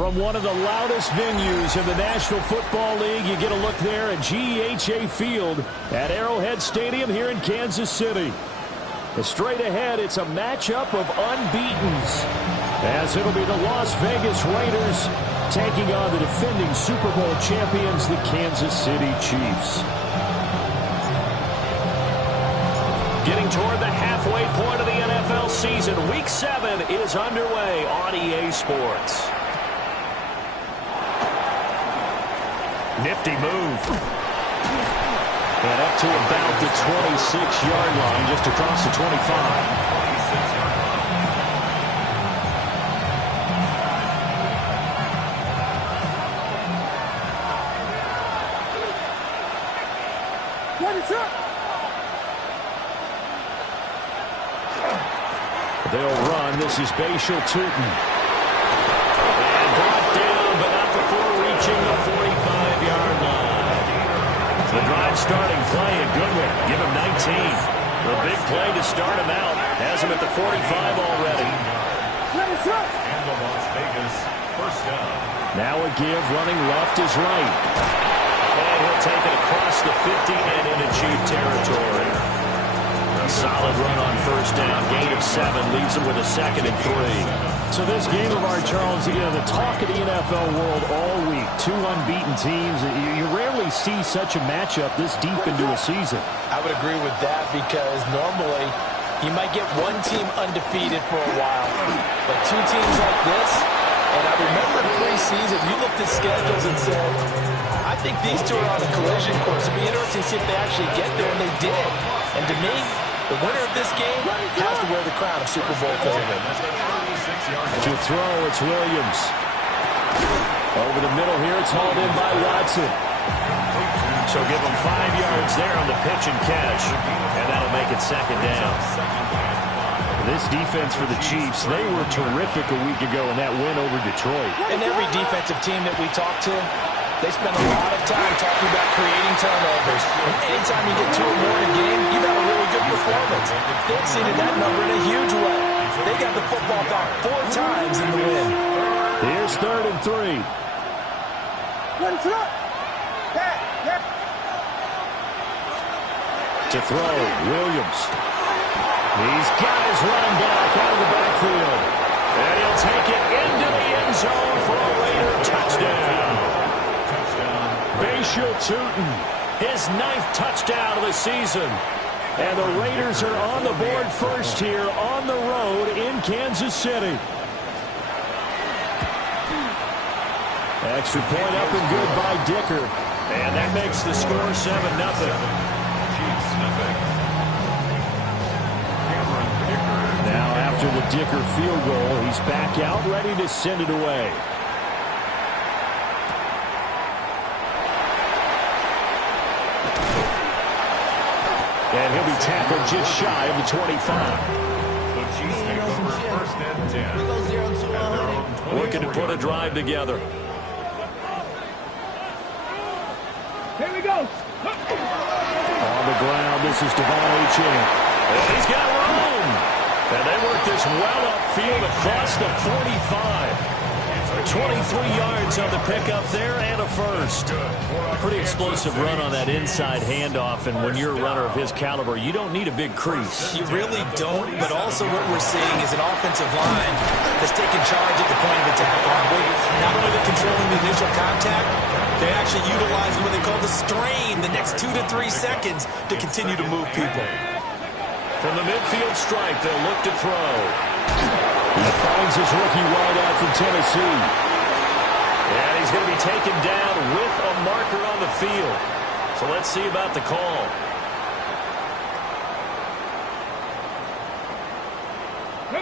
From one of the loudest venues in the National Football League, you get a look there at GEHA Field at Arrowhead Stadium here in Kansas City. Straight ahead, it's a matchup of unbeatens, as it'll be the Las Vegas Raiders taking on the defending Super Bowl champions, the Kansas City Chiefs. Getting toward the halfway point of the NFL season. Week 7 is underway on EA Sports. Nifty move. And up to about the 26-yard line, just across the 25. They'll run. This is Cheifs. And brought down, but not before reaching the 45-yard line. The drive starting play, a good one. Give him 19. The big play to start him out. Has him at the 45 already. And the Las Vegas first down. Now a give, running left is right. And he'll take it across the 50 and into Chief territory. A solid run on first down. Gain of 7 leaves him with a 2nd and 3. So this game of our, Charles, the talk of the NFL world all week. 2 unbeaten teams. You rarely see such a matchup this deep into a season. I would agree with that because normally you might get one team undefeated for a while. But 2 teams like this, and I remember in preseason, you looked at schedules and said, I think these 2 are on a collision course. It'd be interesting to see if they actually get there, and they did. And to me, the winner of this game has to wear the crown of Super Bowl favorite. To throw, it's Williams. Over the middle here, it's hauled in by Watson. So give him 5 yards there on the pitch and catch. And that'll make it 2nd down. This defense for the Chiefs, they were terrific a week ago in that win over Detroit. And every defensive team that we talk to, they spend a lot of time talking about creating turnovers. And anytime you get 2 or more in a game, you've had a really good performance. They exceeded that number in a huge way. They got the football back 4 times in the win. Here's 3rd and 3. To throw, Williams. He's got his running back out of the backfield. And he'll take it into the end zone for a Raider touchdown. Cheifs, his 9th touchdown of the season. And the Raiders are on the board first here on the road in Kansas City. Extra point up and good by Dicker. And that makes the score 7-0. Now after the Dicker field goal, he's back out ready to send it away. And he'll be tackled just shy of the 25. The Chiefs take over 1st and 10. Looking to put a drive together. Here we go. On the ground, this is Devon Achane. And he's got room. And they work this well upfield across the 45. 23 yards on the pickup there and a first. Pretty explosive run on that inside handoff, and when you're a runner of his caliber, you don't need a big crease. You really don't, but also what we're seeing is an offensive line that's taking charge at the point of attack. Not only they're controlling the initial contact, they're actually utilizing what they call the strain, the next 2 to 3 seconds to continue to move people. From the midfield stripe, they'll look to throw. He finds his rookie wideout from Tennessee. And he's going to be taken down with a marker on the field. So let's see about the call.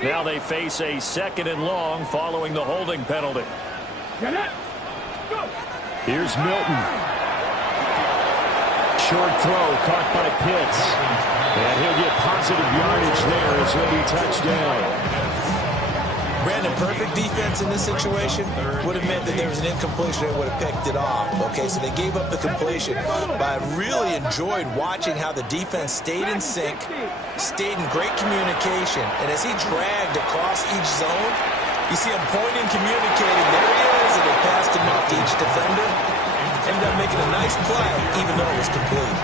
Now they face a 2nd and long following the holding penalty. Here's Milton. Short throw caught by Pitts. And he'll get positive yardage there as he'll be touched down. Brandon, perfect defense in this situation would have meant that there was an incompletion and would have picked it off. Okay, so they gave up the completion. But I really enjoyed watching how the defense stayed in sync, stayed in great communication. And as he dragged across each zone, you see him pointing, communicating. There he is, and they passed him off to each defender. Ended up making a nice play, even though it was complete.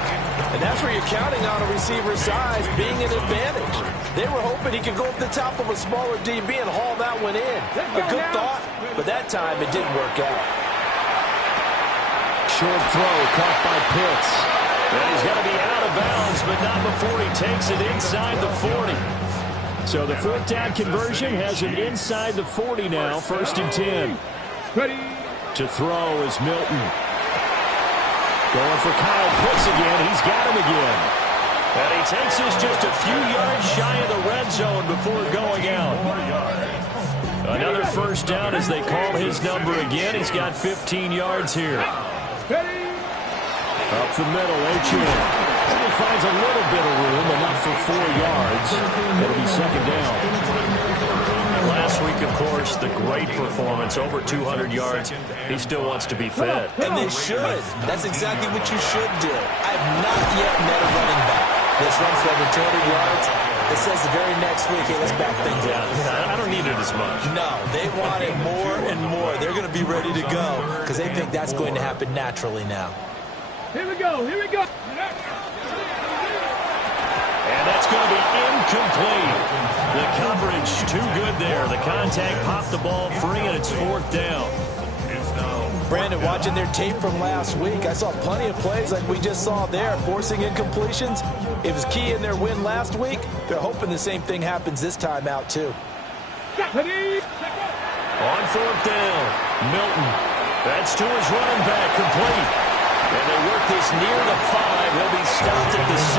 And that's where you're counting on a receiver's size being an advantage. They were hoping he could go up the top of a smaller DB and haul that one in. A good thought, but that time it didn't work out. Short throw caught by Pitts. And he's going to be out of bounds, but not before he takes it inside the 40. So the fourth down conversion has him inside the 40 now, 1st and 10. Ready. To throw is Milton. Going for Kyle Pitts again. He's got him again. And he takes us just a few yards shy of the red zone before going out. Another 1st down as they call his number again. He's got 15 yards here. Up the middle, Etienne. He finds a little bit of room, enough for 4 yards. It'll be 2nd down. Last week, of course, the great performance, over 200 yards. He still wants to be fed. And they should. That's exactly what you should do. I've not yet met a running back that's run for over 200 yards. It says the very next week, hey, let's back things out. I don't need it as much. No, they want it more and more. They're going to be ready to go because they think that's going to happen naturally now. Here we go. Here we go. And that's going to be incomplete. The coverage too good there. The contact popped the ball free, and it's 4th down. Brandon, watching their tape from last week, I saw plenty of plays like we just saw there, forcing incompletions. It was key in their win last week. They're hoping the same thing happens this time out, too. On 4th down, Milton. That's to his running back, complete. And they work this near the 5. He'll be stopped at the 6.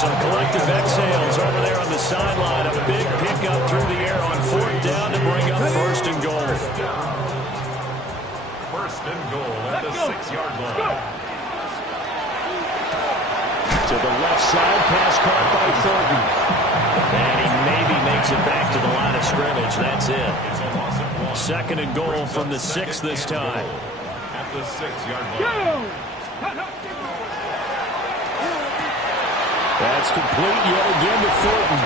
Some collective exhales over there on the sideline. A big pickup through the air on 4th down to bring up 1st and goal. 1st and goal at the 6-yard line. To the left side, pass caught by Thornton. And he maybe makes it back to the line of scrimmage. That's it. 2nd and goal from the 6 this time. At the 6-yard line. That's complete yet again to Thornton.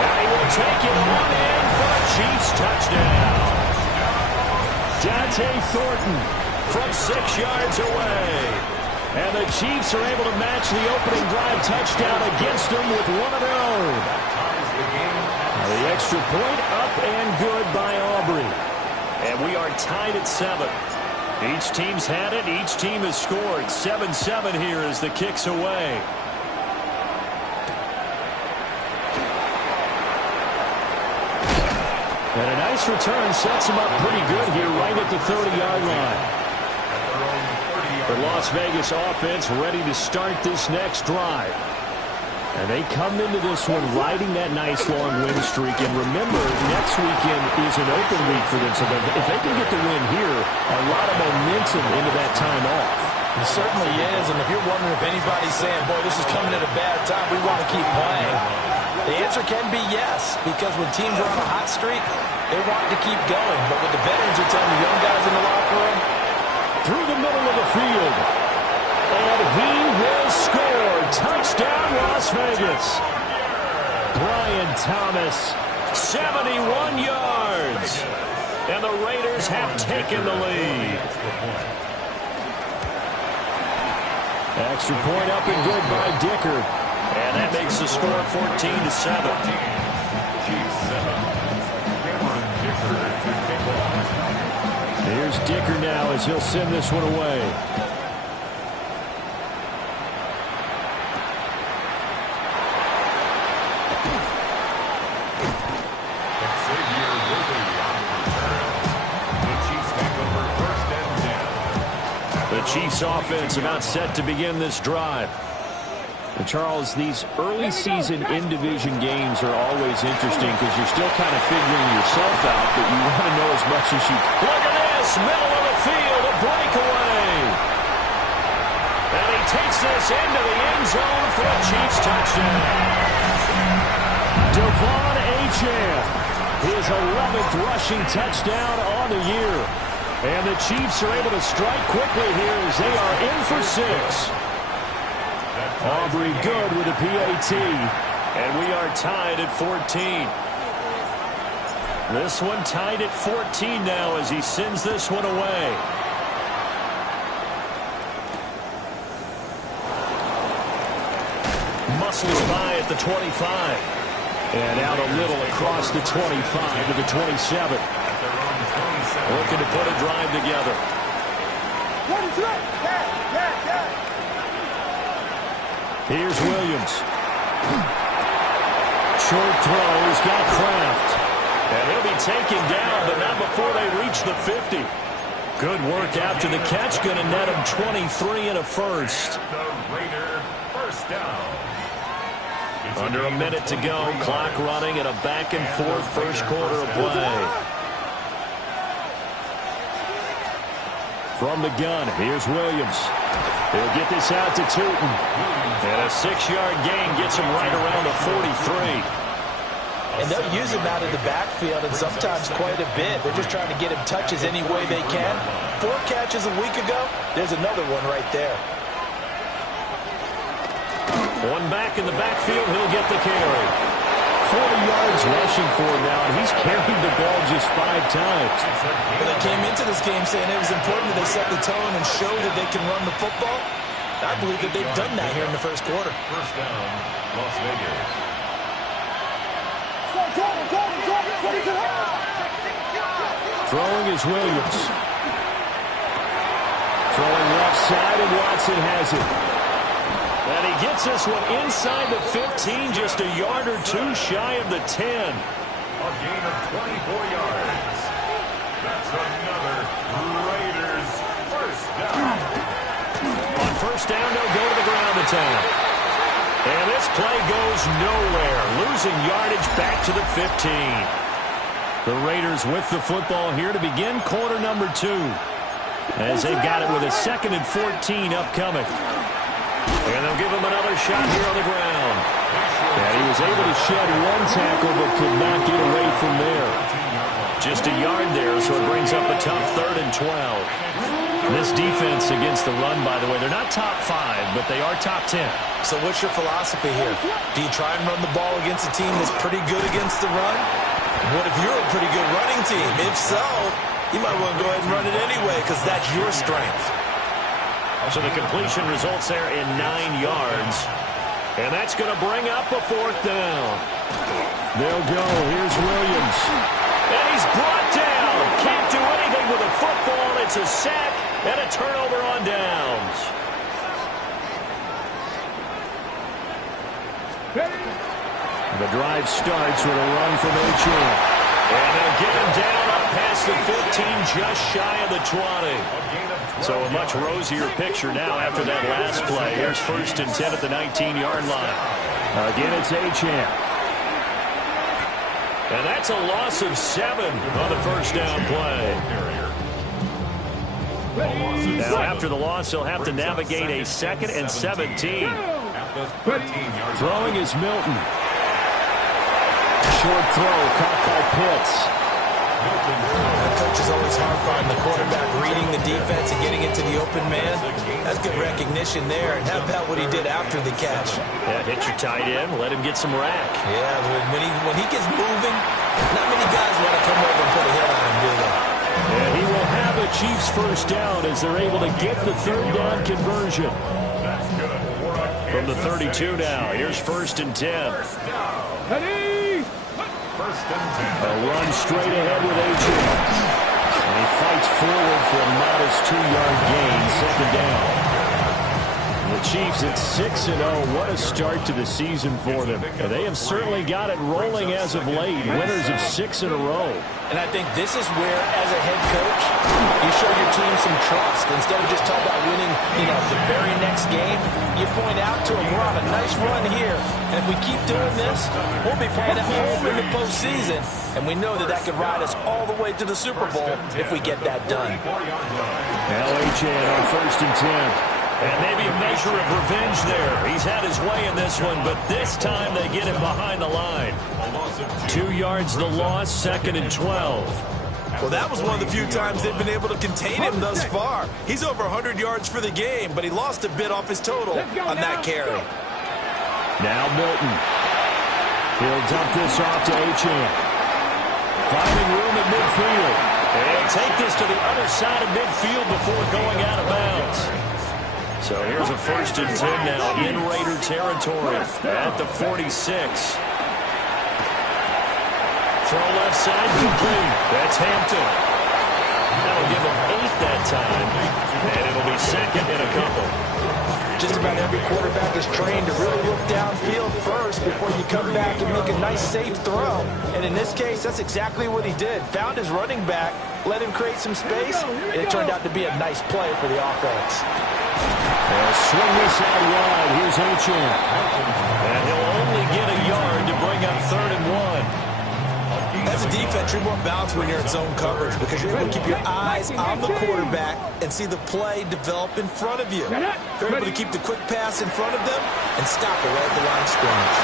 And he will take it on in for a Chiefs touchdown. Dante Thornton from 6 yards away. And the Chiefs are able to match the opening drive touchdown against them with one of their own. The extra point up and good by Aubrey. And we are tied at 7. Each team's had it. Each team has scored. 7-7 here as the kick's away. And a nice return sets him up pretty good here right at the 30-yard line. The Las Vegas offense ready to start this next drive. And they come into this one riding that nice long win streak. And remember, next weekend is an open week for them. So if they can get the win here, a lot of momentum into that time off. It certainly is. And if you're wondering if anybody's saying, boy, this is coming at a bad time, we want to keep playing, the answer can be yes. Because when teams are on a hot streak, they want to keep going. But what the veterans are telling the young guys in the locker room, through the middle of the field. And he will score. Touchdown, Las Vegas. Brian Thomas, 71 yards. And the Raiders have taken the lead. Extra point up and good by Dicker. And that makes the score 14-7. Here's Dicker now as he'll send this one away. The Chiefs offense about set to begin this drive. And Charles, these early season in-division games are always interesting because you're still kind of figuring yourself out, but you want to know as much as you can. Look at this, middle of the field, a breakaway. And he takes this into the end zone for a Chiefs touchdown. Devon Achane, his 11th rushing touchdown on the year. And the Chiefs are able to strike quickly here as they are in for 6. Aubrey good with a PAT. And we are tied at 14. This one tied at 14 now as he sends this one away. Muscles by at the 25. And out a little across the 25 to the 27. Looking to put a drive together. Here's Williams. Short throw. He's got Kraft. And he'll be taken down, but not before they reach the 50. Good work after the catch. Going to net him 23 and a first. The Raider first down. Under a minute to go. Clock running at a back-and-forth first quarter of play. From the gun, here's Williams. He'll get this out to Tootin. And a 6-yard gain gets him right around the 43. And they'll use him out of the backfield, and sometimes quite a bit. They're just trying to get him touches any way they can. 4 catches a week ago. There's another one right there. One back in the backfield. He'll get the carry. 40 yards rushing for him now, and he's carried the ball just 5 times. Well, they came into this game saying it was important that they set the tone and show that they can run the football. I believe that they've done that here in the first quarter. First down, Las Vegas. Throwing is Williams. Throwing left side, and Watson has it. And he gets this one inside the 15, just a yard or 2 shy of the 10. A gain of 24 yards. That's another Raiders first down. On first down, they'll go to the ground attack. And this play goes nowhere. Losing yardage back to the 15. The Raiders with the football here to begin quarter number 2. As they've got it with a 2nd and 14 upcoming. And they'll give him another shot here on the ground. And he was able to shed 1 tackle but could not get away from there. Just a yard there, so it brings up a tough 3rd and 12. This defense against the run, by the way, they're not top 5, but they are top 10. So what's your philosophy here? Do you try and run the ball against a team that's pretty good against the run? What if you're a pretty good running team? If so, you might want to go ahead and run it anyway because that's your strength. So the completion results there in 9 yards. And that's going to bring up a 4th down. They'll go. Here's Williams. And he's brought down. Can't do anything with a football. It's a sack and a turnover on downs. The drive starts with a run from Achane. And they'll get him down up past the 15, just shy of the 20. So a much rosier picture now after that last play. Here's 1st and 10 at the 19-yard line. Again, it's Achane. And that's a loss of 7 on the first down play. Now, after the loss, he'll have to navigate a 2nd and 17. Throwing is Milton. Short throw, caught by Pitts. The coach is always hard on the quarterback reading the defense and getting it to the open man. That's good recognition there. And how about what he did after the catch? Yeah, hit your tight end, let him get some rack. Yeah, when he gets moving, not many guys want to come over and put a hit on him, do they? And he will have a Chiefs first down as they're able to get the 3rd down conversion. From the 32 now, here's 1st and 10. A run straight ahead with Achane. And he fights forward for a modest 2-yard gain, 2nd down. The Chiefs at 6-0. What a start to the season for them. And they have certainly got it rolling as of late. Winners of 6 in a row. And I think this is where, as a head coach, you show your team some trust. Instead of just talking about winning, the very next game, you point out to them, we're on a nice run here. And if we keep doing this, we'll be playing at home in the postseason. And we know that that could ride us all the way to the Super Bowl if we get that done. Now Achane on 1st and 10. And maybe a measure of revenge there. He's had his way in this one, but this time they get him behind the line. 2 yards the loss, 2nd and 12. Well, that was one of the few times they've been able to contain him thus far. He's over 100 yards for the game, but he lost a bit off his total on that carry. Now Milton. He'll dump this off to Achane. Finding room at midfield. And take this to the other side of midfield before going out of bounds. So here's a 1st and 10 now in Raider territory at the 46. Throw left side, complete. That's Hampton. That'll give him 8 that time, and it'll be 2nd and a couple. Just about every quarterback is trained to really look downfield first before you come back and make a nice, safe throw. And in this case, that's exactly what he did. Found his running back, let him create some space, and it turned out to be a nice play for the offense. They'll swing this out wide. Here's Achane. And he'll only get a yard to bring up 3rd and 1. As a defense, you're more balanced when you're in zone coverage because you're able to keep your eyes on the quarterback and see the play develop in front of you. You're able to keep the quick pass in front of them and stop it right at the line of scrimmage.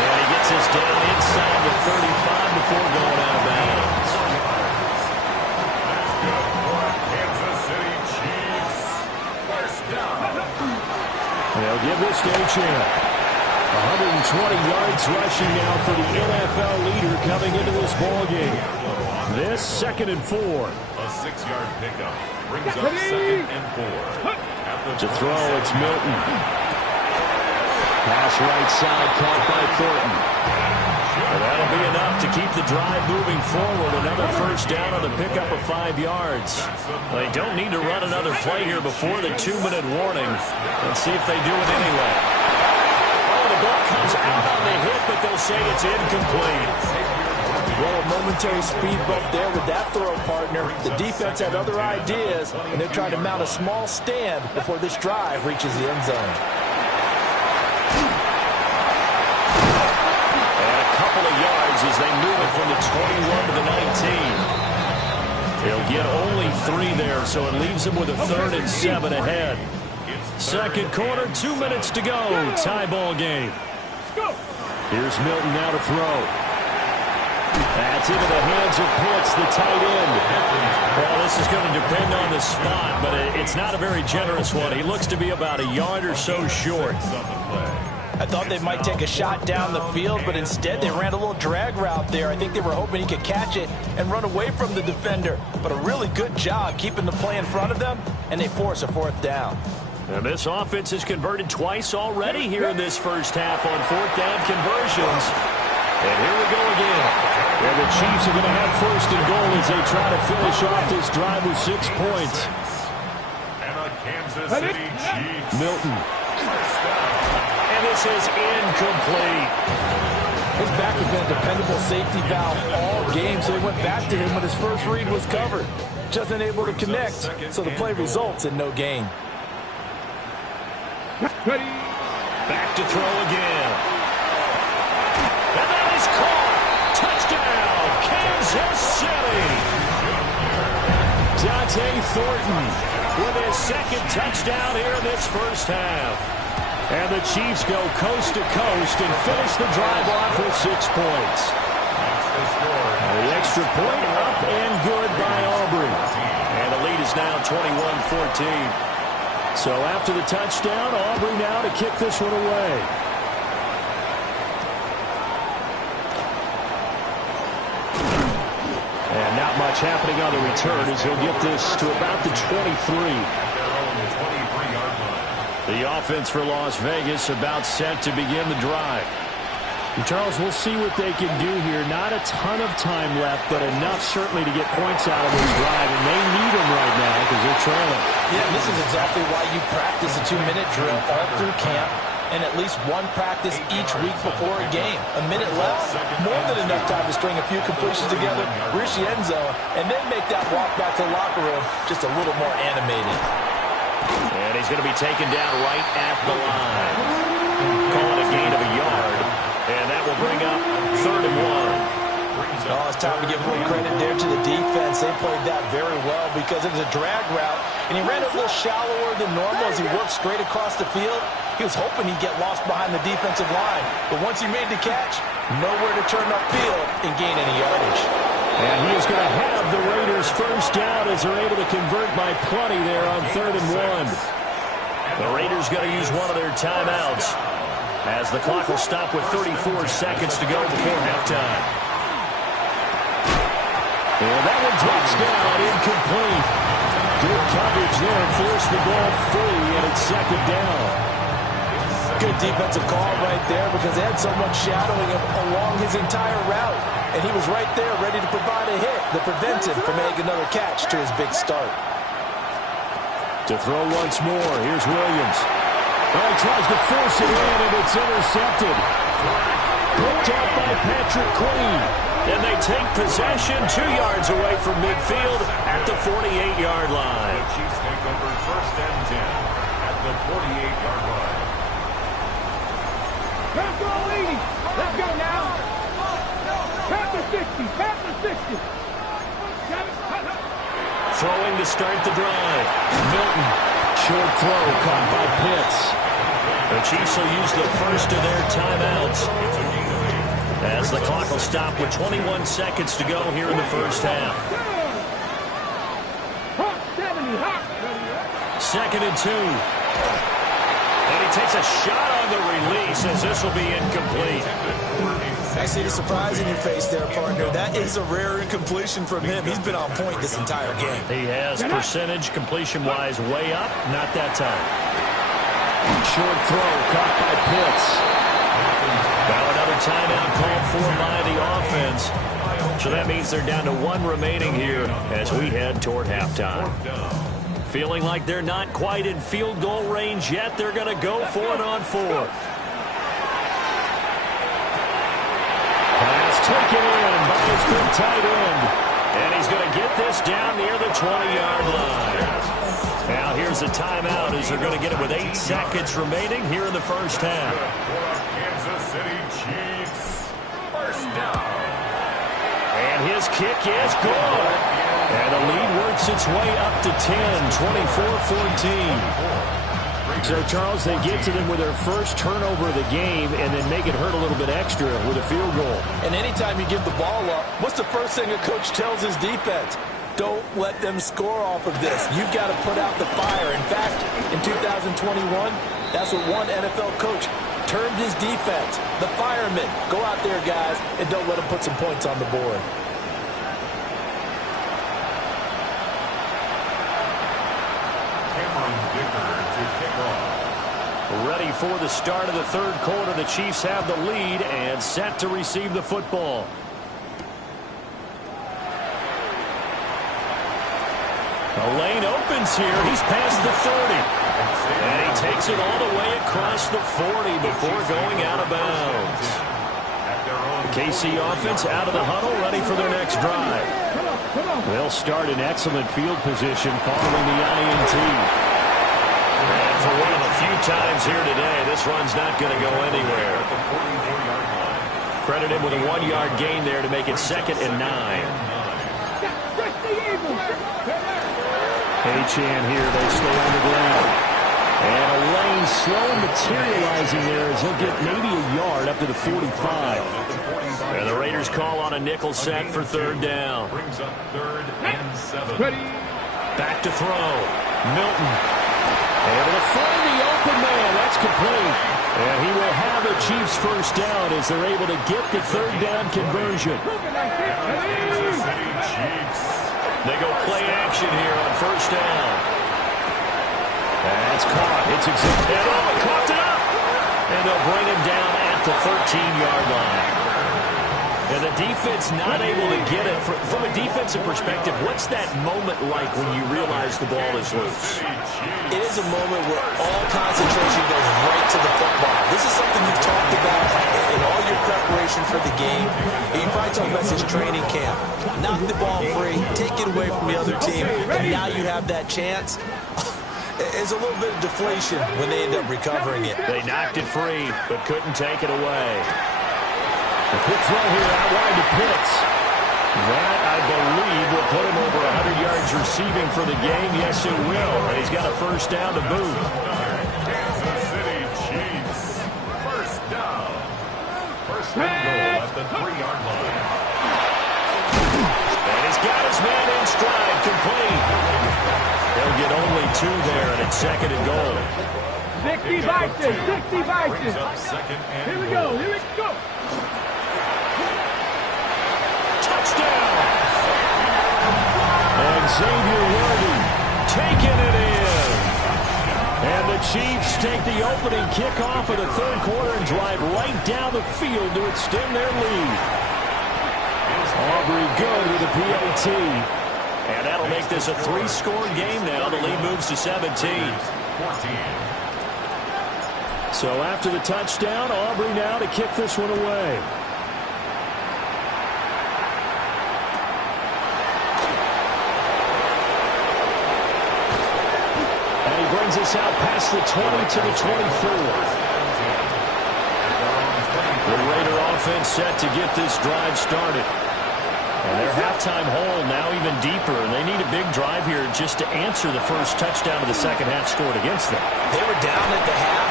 And he gets us down inside the 35 before going out of bounds. Kansas City Chiefs. First down. They'll give this to Achane. 120 yards rushing now for the NFL leader coming into this ballgame. This 2nd and 4. A 6-yard pickup brings up 2nd and 4. To throw, it's Milton. Pass right side, caught by Thornton. And that'll be enough to keep the drive moving forward. Another first down on the pickup of 5 yards. They don't need to run another play here before the 2-minute warning. Let's see if they do it anyway. The ball comes out on the hit, but they'll say it's incomplete. Well, a momentary speed bump there with that throw, partner. The defense had other ideas, and they're trying to mount a small stand before this drive reaches the end zone. And a couple of yards as they move it from the 21 to the 19. They'll get only 3 there, so it leaves them with a 3rd and 7 ahead. Second quarter, 2 minutes to go. Tie ball game. Here's Milton now to throw. That's into the hands of Pitts, the tight end. Well, this is going to depend on the spot, but it's not a very generous one. He looks to be about a yard or so short. I thought they might take a shot down the field, but instead they ran a little drag route there. I think they were hoping he could catch it and run away from the defender. But a really good job keeping the play in front of them, and they force a 4th down. And this offense has converted twice already here in this first half on 4th down conversions. And here we go again. And the Chiefs are going to have 1st and goal as they try to finish off this drive with 6 points. And a Kansas City Chiefs. Milton. And this is incomplete. His back has been a dependable safety valve all game, so they went back to him when his first read was covered. Just unable to connect, so the play results in no gain. Back to throw again. And that is caught. Touchdown, Kansas City. Dante Thornton with his 2nd touchdown here in this first half. And the Chiefs go coast to coast and finish the drive off with 6 points. The extra point up and good by Aubrey. And the lead is now 21-14. So after the touchdown, Aubrey now to kick this one away. And not much happening on the return as he'll get this to about the 23. The offense for Las Vegas about set to begin the drive. And Charles, we'll see what they can do here. Not a ton of time left, but enough certainly to get points out of this drive. And they need them right now because they're trailing. Yeah, this is exactly why you practice a 2-minute drill all through camp and at least one practice each week before a game. A minute left, more than enough time to string a few completions together, reach the end zone, and then make that walk back to the locker room just a little more animated. And he's going to be taken down right at the line. Call it a gain of a yard. And that will bring up 3rd and 1. Oh, it's time to give a little credit there to the defense. They played that very well because it was a drag route, and he ran a little shallower than normal as he worked straight across the field. He was hoping he'd get lost behind the defensive line, but once he made the catch, nowhere to turn upfield and gain any yardage. And he is going to have the Raiders first down as they're able to convert by plenty there on 3rd and 1. The Raiders going to use one of their timeouts as the clock will stop with 34 seconds to go before halftime. And that one drops down, incomplete. Good coverage there, forced the ball free, and it's 2nd down. Good defensive call right there because they had so much shadowing him along his entire route. And he was right there ready to provide a hit that prevents him from making another catch to his big start. To throw once more, here's Williams. Oh, he tries to force it in, and it's intercepted. Picked up by Patrick Queen. And they take possession 2 yards away from midfield at the 48-yard line. The Chiefs take over 1st and 10 at the 48-yard line. Pass all 80. Let's go now. Pass the 60. Pass the 60. Throwing to start the drive. Milton. Short throw caught by Pitts. The Chiefs will use the first of their timeouts as the clock will stop with 21 seconds to go here in the first half. 2nd and 2. And he takes a shot on the release as this will be incomplete. I see the surprise in your face there, partner. That is a rare incompletion from him. He's been on point this entire game. He has percentage completion-wise way up. Not that time. Short throw caught by Pitts. Now another timeout called for by the offense. So that means they're down to 1 remaining here as we head toward halftime. Feeling like they're not quite in field goal range yet. They're going to go for it on 4th. Pass taken in by his big tight end. And he's going to get this down near the 20-yard line. Now here's a timeout as they're going to get it with 8 seconds remaining here in the first half. Kansas City Chiefs. 1st down. And his kick is good. And the lead works its way up to 10, 24-14. So, Charles, they get to them with their first turnover of the game and then make it hurt a little bit extra with a field goal. And anytime you give the ball up, what's the first thing a coach tells his defense? Don't let them score off of this. You've got to put out the fire. In fact, in 2021, that's what one NFL coach termed his defense. The firemen. Go out there, guys, and don't let them put some points on the board. Ready for the start of the 3rd quarter. The Chiefs have the lead and set to receive the football. The lane opens here. He's past the 30. And he takes it all the way across the 40 before going out of bounds. The KC offense out of the huddle, ready for their next drive. They'll start in excellent field position following the INT. And for one of the few times here today, this run's not going to go anywhere. Credit him with a 1-yard gain there to make it 2nd and 9. H-Chan here, they stay on the ground. And a lane slow materializing there as he'll get maybe a yard up to the 45. And the Raiders call on a nickel set for 3rd down. Brings up 3rd and 7. Back to throw. Milton. Able to find the open man. That's complete. And he will have the Chiefs first down as they're able to get the 3rd down conversion. Kansas City Chiefs. They go play action here on 1st down. That's caught. It's exactly. Oh, coughed it up. And they'll bring him down at the 13-yard line. And the defense not able to get it. From a defensive perspective, what's that moment like when you realize the ball is loose? It is a moment where all concentration goes right to the football. This is something you've talked about in all your preparation for the game. You probably talked about this training camp. Knock the ball free, take it away from the other team, and now you have that chance. It's a little bit of deflation when they end up recovering it. They knocked it free, but couldn't take it away. A quick throw here out wide to Pitts. That, I believe, will put him over 100 yards receiving for the game. Yes, it will. And he's got a first down to boot. Kansas City Chiefs. 1st down. 1st and goal at the 3-yard line. And he's got his man in stride, complete. They'll get only 2 there, and it's 2nd and goal. 60 Vikings, 60 Vikings. Brings up 2nd and Here we goal. go, here we go. Touchdown! And Xavier Worthy taking it in. And the Chiefs take the opening kickoff of the 3rd quarter and drive right down the field to extend their lead. Aubrey good with a PAT. And that'll make this a 3-score game now. The lead moves to 17. 14. So after the touchdown, Aubrey now to kick this one away. And he brings us out past the 20 to the 24. The Raider offense set to get this drive started. And their halftime hole now even deeper, and they need a big drive here just to answer the first touchdown of the second half scored against them. They were down at the half.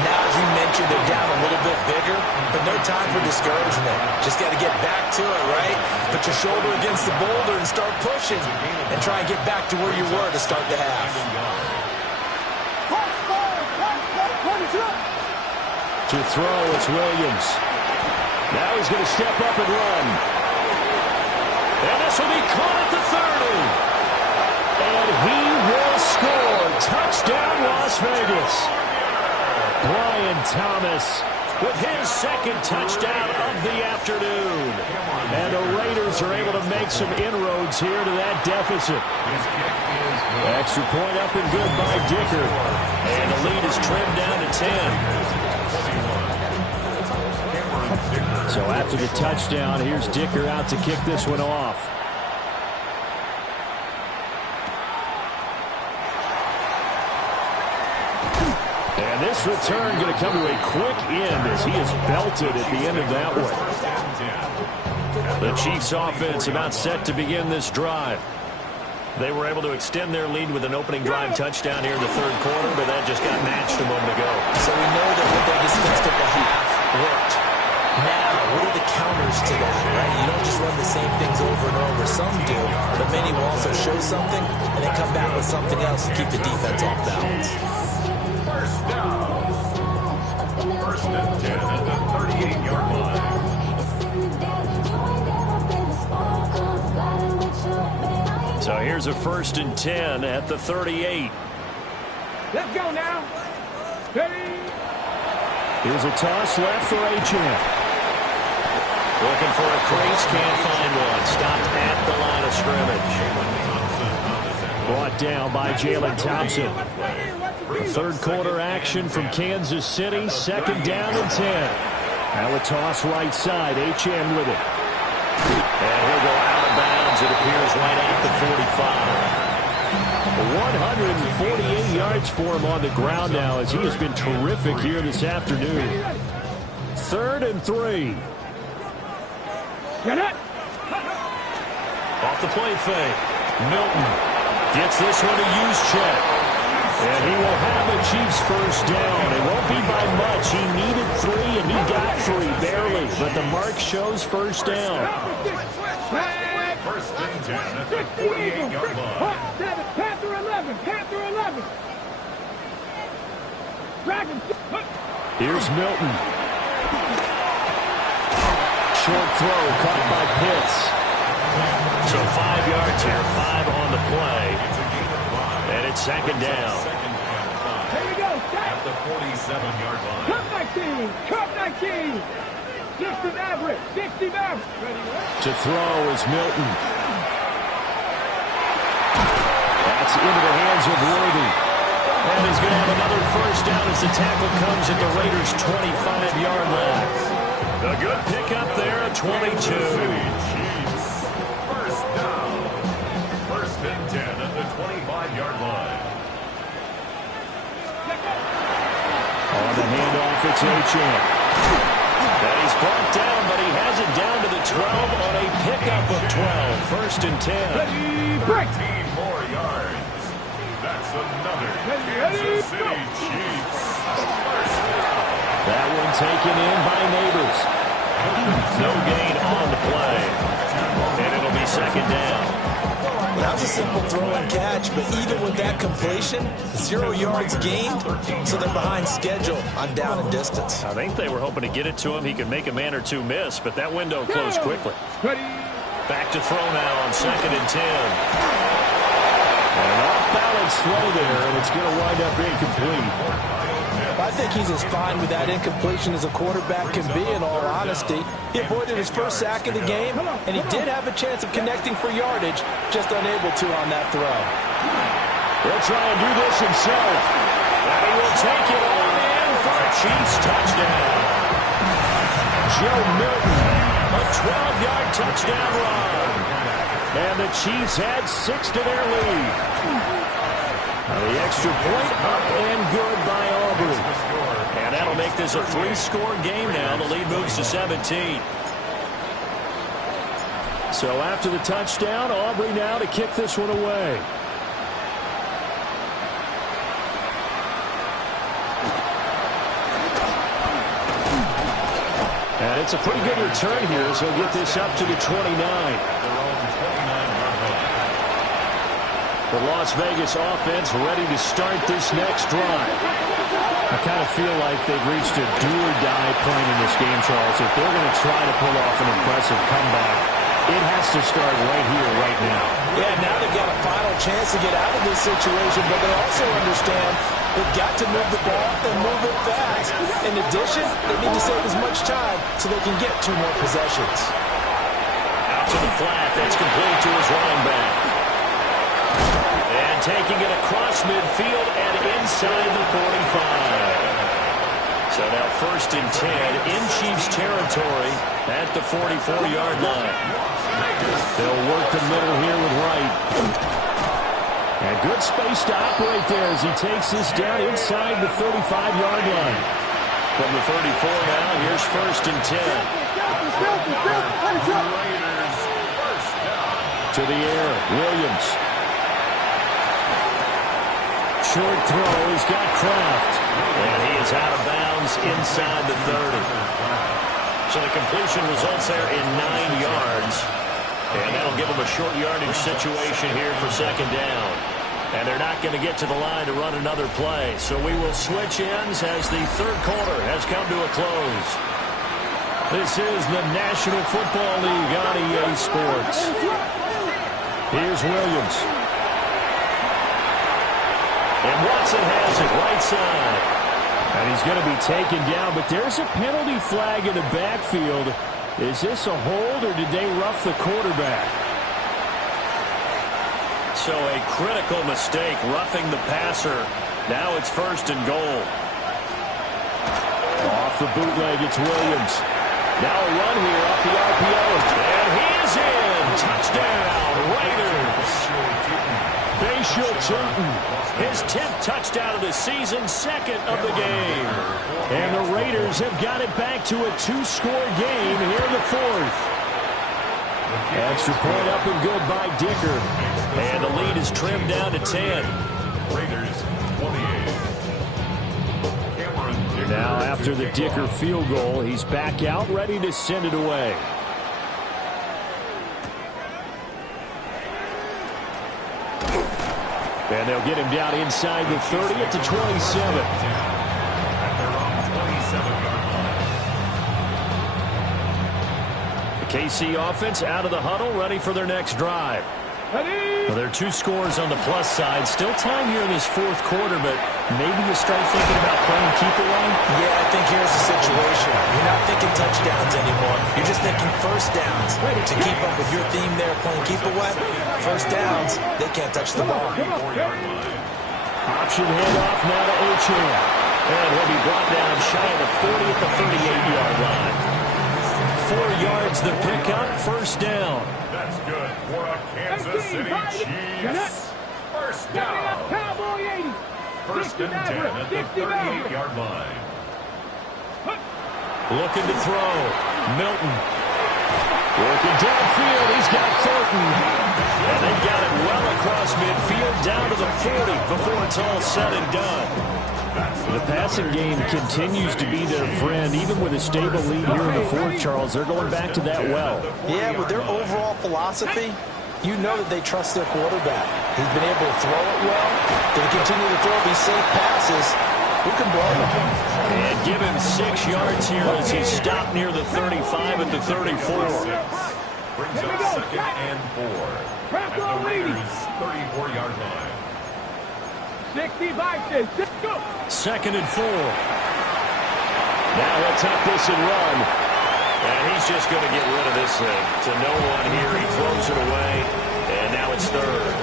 Now, as you mentioned, they're down a little bit bigger, but no time for discouragement. Just got to get back to it, right? Put your shoulder against the boulder and start pushing and try and get back to where you were to start the half. To throw, it's Williams. Now he's going to step up and run. And this will be caught at the 30. And he will score. Touchdown, Las Vegas. Brian Thomas with his second touchdown of the afternoon. And the Raiders are able to make some inroads here to that deficit. Extra point up and good by Dicker. And the lead is trimmed down to 10. So after the touchdown, here's Dicker out to kick this one off. And this return going to come to a quick end as he is belted at the end of that one. The Chiefs offense about set to begin this drive. They were able to extend their lead with an opening drive touchdown here in the third quarter, but that just got matched a moment ago. So we know that what they discussed at the half worked. Now, what are the counters to that, right? You don't just run the same things over and over. Some do, but many will also show something and then come back with something else to keep the defense off balance. First down. First and 10 at the 38-yard line. So here's a first and 10 at the 38. Let's go now. Ready? Here's a toss left for H.M. Looking for a crease, can't find one. Stopped at the line of scrimmage. Brought down by Jalen Thompson. The third quarter action from Kansas City. Second down and 10. Now a toss right side. H.M. with it. And he'll go out of bounds. It appears right at the 45. 148 yards for him on the ground now as he has been terrific here this afternoon. Third and 3. Get it. Off the play fake. Milton gets this one to Juszczyk. And he will have the Chiefs first down. It won't be by much. He needed 3 and he got 3 barely. But the mark shows first down. First and 10 at the 48-yard line. Panther 11. Panther 11. Dragon. Here's Milton. Short throw caught by Pitts. So 5 yards here, 5 on the play. And it's second down. Here we go. At the 47-yard line. Cut 19. Cut 19. 60 average. 60 average. To throw is Milton. That's into the hands of Worthy. And he's going to have another first down as the tackle comes at the Raiders' 25-yard line. A good pickup there at 22. Chiefs. First down. First and 10 at the 25-yard line. On the handoff, it's H.M. And he's brought down, but he has it down to the 12 on a pickup of 12. First and 10. 13 more yards. That's another Kansas City Chiefs. First down. That one taken in by Neighbors. No gain on the play. And it'll be second down. That was a simple throw and catch, but even with that completion, 0 yards gained, so they're behind schedule on down and distance. I think they were hoping to get it to him. He could make a man or two miss, but that window closed quickly. Back to throw now on second and 10. And an off-balance throw there, and it's going to wind up being complete. I think he's as fine with that incompletion as a quarterback can be, in all honesty. He avoided his first sack of the game, and he did have a chance of connecting for yardage, just unable to on that throw. He'll try and do this himself. And he will take it all in for a Chiefs touchdown. Joe Milton, a 12-yard touchdown run. And the Chiefs add 6 to their lead. The extra point up and good by Aubrey. And that'll make this a 3-score game now. The lead moves to 17. So after the touchdown, Aubrey now to kick this one away. And it's a pretty good return here as he'll get this up to the 29. The Las Vegas offense ready to start this next drive. I kind of feel like they've reached a do-or-die point in this game, Charles. If they're going to try to pull off an impressive comeback, it has to start right here, right now. Yeah, now they've got a final chance to get out of this situation, but they also understand they've got to move the ball and move it fast. In addition, they need to save as much time so they can get 2 more possessions. Out to the flat. That's complete to his running back. And taking it across midfield and inside the 45. So now 1st and 10 in Chiefs territory at the 44-yard line. They'll work the middle here with Wright. And good space to operate there as he takes this down inside the 35-yard line. From the 34 now, here's 1st and 10. To the air, Williams. Short throw, he's got Kraft. And he is out of bounds inside the 30. So the completion results there in 9 yards. And that'll give them a short yardage situation here for 2nd down. And they're not going to get to the line to run another play. So we will switch ends as the 3rd quarter has come to a close. This is the National Football League on EA Sports. Here's Williams. And Watson has it right side. And he's going to be taken down, but there's a penalty flag in the backfield. Is this a hold, or did they rough the quarterback? So a critical mistake, roughing the passer. Now it's 1st and goal. Off the bootleg, it's Williams. Now a run here off the RPO. And he is in. Touchdown, Raiders. Bashal Turton, his 10th touchdown of the season, 2nd of the game. And the Raiders have got it back to a 2-score game here in the 4th. Extra point up and good by Dicker. And the lead is trimmed down to 10. Raiders 28. Cameron Dicker. Now after the Dicker field goal, he's back out ready to send it away. And they'll get him down inside the 30 at the 27. At their own 27-yard line. The KC offense out of the huddle, ready for their next drive. Well, there are 2 scores on the plus side. Still time here in this 4th quarter, but maybe you start thinking about playing keep away? Yeah, I think here's the situation. You're not thinking touchdowns anymore. You're just thinking 1st downs. To keep up with your theme there, playing keep away, 1st downs, they can't touch the ball. Option handoff now to Ochan. And he'll be brought down shy of the 40 at the 38-yard line. 4 yards the pickup, 1st down. That's good for a Kansas City Chiefs. 1st down. 1st and 10 at the 38-yard line. Looking to throw. Milton. Working downfield. He's got Thornton. And they've got it well across midfield down to the 40 before it's all said and done. The passing game continues to be their friend. Even with a stable lead here in the 4th, Charles, they're going back to that well. Yeah, with their overall philosophy, you know that they trust their quarterback. He's been able to throw it well. They continue to throw these safe passes. Who can blame him? And give him 6 yards here as he stopped near the 35 at the 34. Brings up 2nd and 4 at the Raiders' 34-yard line. 65, 6, go. 2nd and 4. Now he'll tuck this and run. And he's just going to get rid of this thing. To no one here. He throws it away. And now it's 3rd.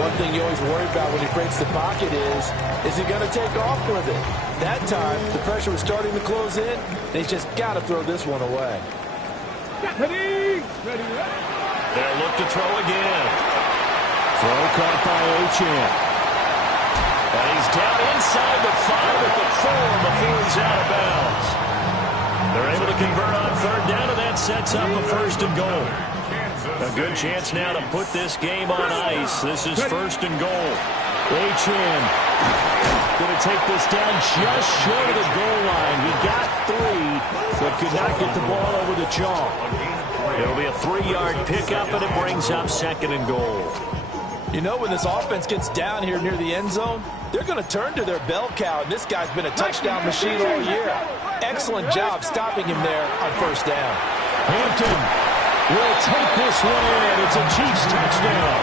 One thing you always worry about when he breaks the pocket is he going to take off with it? That time, the pressure was starting to close in, and he's just got to throw this one away. Ready. They'll look to throw again. Throw caught by Achane. And he's down inside the 5 at the 4 before he's out of bounds. They're able to convert on third down, and that sets up a first and goal. A good chance now to put this game on ice. This is first and goal. Achane going to take this down just short of the goal line. He got 3, but could not get the ball over the chalk. It'll be a 3-yard pickup, and it brings up second and goal. You know, when this offense gets down here near the end zone, they're going to turn to their bell cow, and this guy's been a touchdown machine all year. Excellent job stopping him there on first down. Hampton will take this one in. It's a Chiefs touchdown.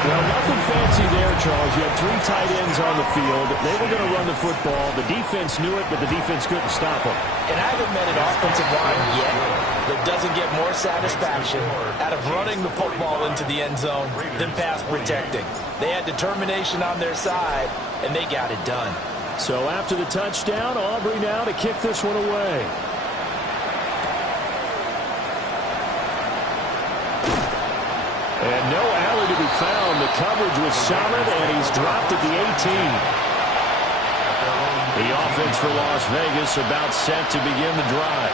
Well, nothing fancy there, Charles. You had 3 tight ends on the field. They were going to run the football. The defense knew it, but the defense couldn't stop them. And I haven't met an offensive line yet that doesn't get more satisfaction out of running the football into the end zone than pass protecting. They had determination on their side, and they got it done. So after the touchdown, Aubrey now to kick this one away. And no alley to be found. The coverage was solid, and he's dropped at the 18. The offense for Las Vegas about set to begin the drive.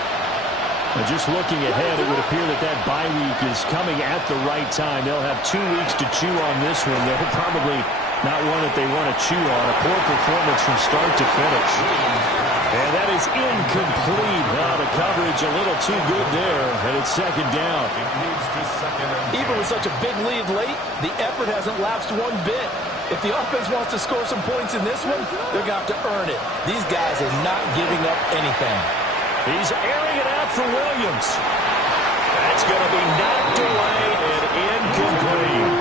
And just looking ahead, it would appear that that bye week is coming at the right time. They'll have 2 weeks to chew on this one. They're probably not one that they want to chew on. A poor performance from start to finish. And that is incomplete. The coverage a little too good there, and it's second down. Even with such a big lead late, the effort hasn't lapsed one bit. If the offense wants to score some points in this one, they're going to have to earn it. These guys are not giving up anything. He's airing it out for Williams. That's going to be knocked away and incomplete.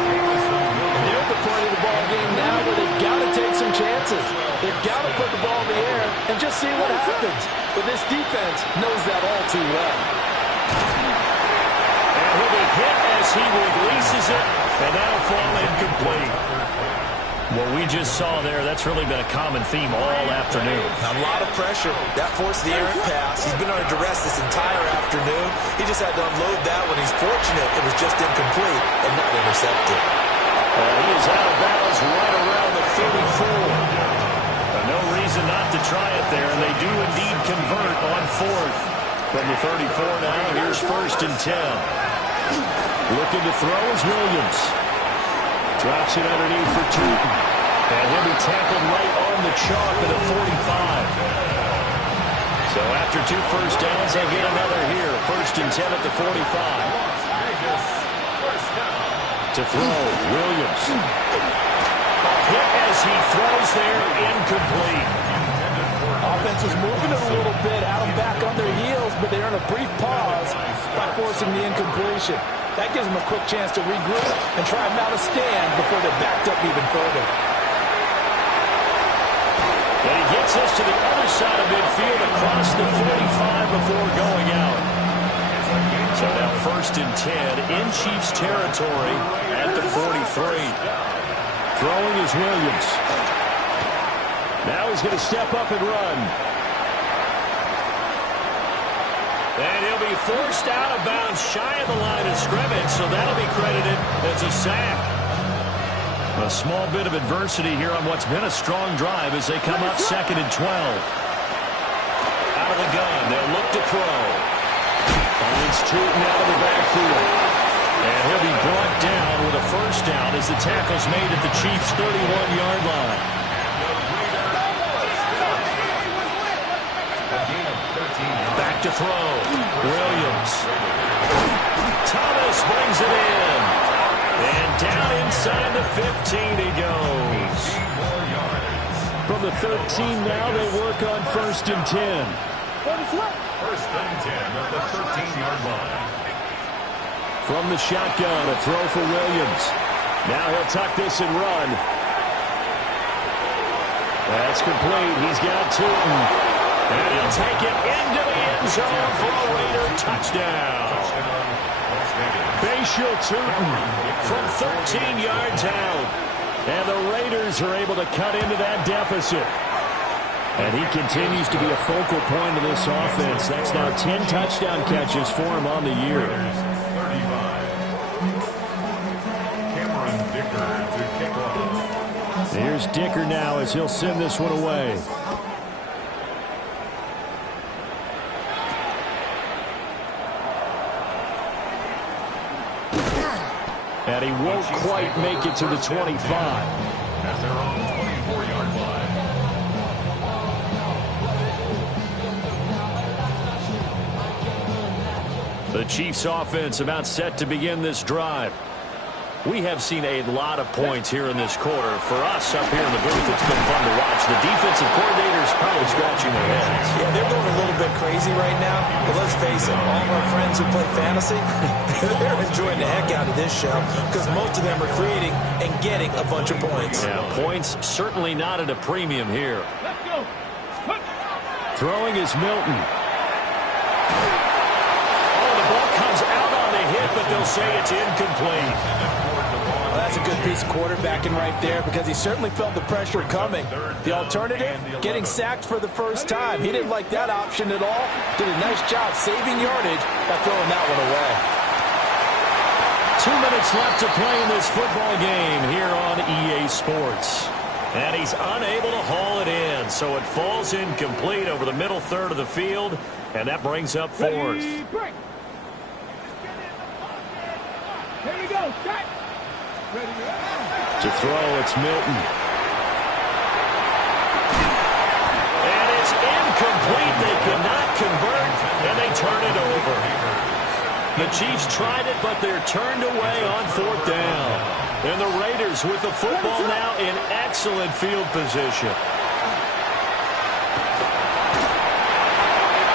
And they're at the point of the ball game now where they've got to take some chances. They've got to put the ball in the air and just see what happens. But this defense knows that all too well. And he'll be hit as he releases it, and that'll fall incomplete. What we just saw there, that's really been a common theme all afternoon. A lot of pressure. That forced the errant pass. He's been under duress this entire afternoon. He just had to unload that when he's fortunate it was just incomplete and not intercepted. He is out of bounds right around the 34. No reason not to try it there, and they do indeed convert on 4th. From the 34 now, here's first and 10. Looking to throw is Williams. Drops it underneath for Tootin. And he'll be tackled right on the chalk at a 45. So after 2 first downs, they get another here. First and 10 at the 45. To throw, Williams. Hit as he throws there, incomplete. Offense was moving it a little bit, out and back on their heels, but they earn a brief pause by forcing the incompletion. That gives them a quick chance to regroup and try and mount a stand before they're backed up even further. And he gets us to the other side of midfield across the 45 before going out. So now first and 10 in Chiefs territory at the 43. Throwing is Williams. Now he's going to step up and run. And he'll be forced out of bounds shy of the line of scrimmage, so that'll be credited as a sack. A small bit of adversity here on what's been a strong drive as they come up second and 12. Out of the gun, they'll look to throw. Finds Tootin out of the backfield. And he'll be brought down with a first down as the tackle's made at the Chiefs' 31-yard line. Back to throw. Williams. Thomas brings it in. And down inside the 15 he goes. From the 13 now, they work on first and 10. First and 10 at the 13-yard line. From the shotgun, a throw for Williams. Now he'll tuck this and run. That's complete. He's got Tootin. And he'll take it into the end zone for a Raider touchdown. Bashal Tootin from 13 yards out. And the Raiders are able to cut into that deficit. And he continues to be a focal point of this offense. That's now 10 touchdown catches for him on the year. 35. Here's Dicker now as he'll send this one away. And he won't quite make it to the 25. At their own 24-yard line. The Chiefs offense about set to begin this drive. We have seen a lot of points here in this quarter. For us up here in the booth, it's been fun to watch. The defensive coordinators probably scratching their heads. Yeah, they're going a little bit crazy right now. But let's face it, all of our friends who play fantasy, they're enjoying the heck out of this show because most of them are creating and getting a bunch of points. Yeah, points certainly not at a premium here. Let's go. Throwing is Milton. Oh, the ball comes out on the hit, but they'll say it's incomplete. Well, that's a good piece of quarterbacking right there because he certainly felt the pressure coming. The alternative, getting sacked for the first time. He didn't like that option at all. Did a nice job saving yardage by throwing that one away. 2 minutes left to play in this football game here on EA Sports. And he's unable to haul it in, so it falls incomplete over the middle third of the field, and that brings up fourth. Here we go. Set. To throw, it's Milton. And it's incomplete. They could not convert, and they turn it over. The Chiefs tried it, but they're turned away on fourth down. And the Raiders with the football now in excellent field position.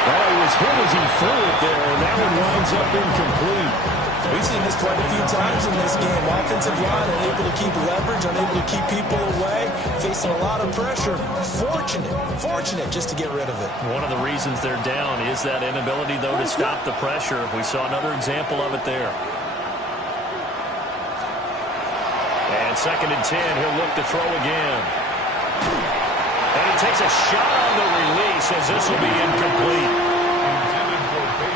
Well, he was hit as he threw it there, and that one winds up incomplete. We've seen this quite a few times in this game. Offensive line unable to keep leverage, unable to keep people away, facing a lot of pressure. Fortunate just to get rid of it. One of the reasons they're down is that inability, though, to stop the pressure. We saw another example of it there. And 2nd and 10, he'll look to throw again. And he takes a shot on the release as this will be incomplete.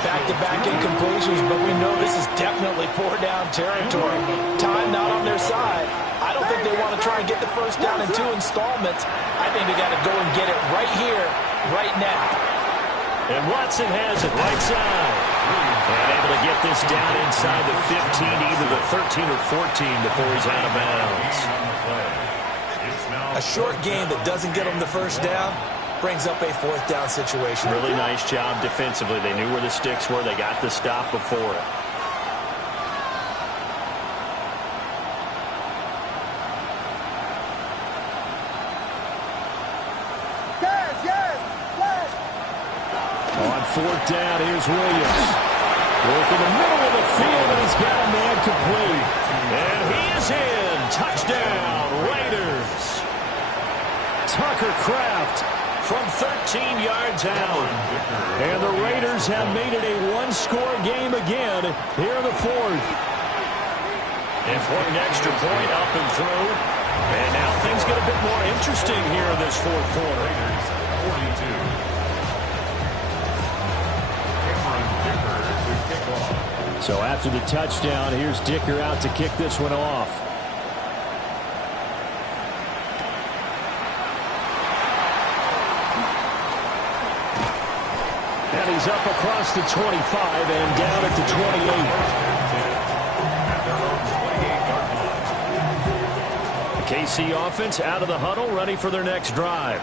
Back-to-back incompletions, but we know this is definitely 4-down territory. Time not on their side. I don't think they want to try and get the first down in 2 installments. I think they got to go and get it right here, right now. And Watson has it right side. And able to get this down inside the 15, either the 13 or 14 before he's out of bounds. A short game that doesn't get them the first down brings up a 4th down situation. Really nice job defensively. They knew where the sticks were. They got the stop before it. On 4th down, here's Williams. Work in the middle of the field, and he's got a man complete. And he is in. Touchdown, Raiders. Tucker Kraft from 13 yards out. And the Raiders have made it a one-score game again here in the 4th. Important extra point up and through. And now things get a bit more interesting here in this 4th quarter. Raiders 42. So after the touchdown, here's Dicker out to kick this one off. And he's up across the 25 and down at the 28. The KC offense out of the huddle, ready for their next drive.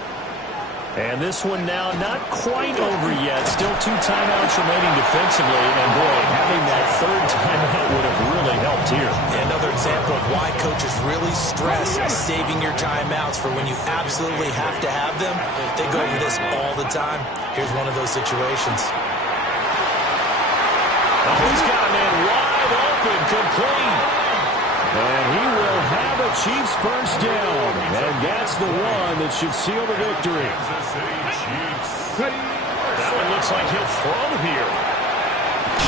And this one now not quite over yet. Still 2 timeouts remaining defensively. And, boy, having that 3rd timeout would have really helped here. Another example of why coaches really stress saving your timeouts for when you absolutely have to have them. They go over this all the time. Here's one of those situations. Oh, he's got a man wide open, complete. And he will have a Chiefs first down. And that's the one that should seal the victory. Kansas City Chiefs. That one looks like he'll throw here.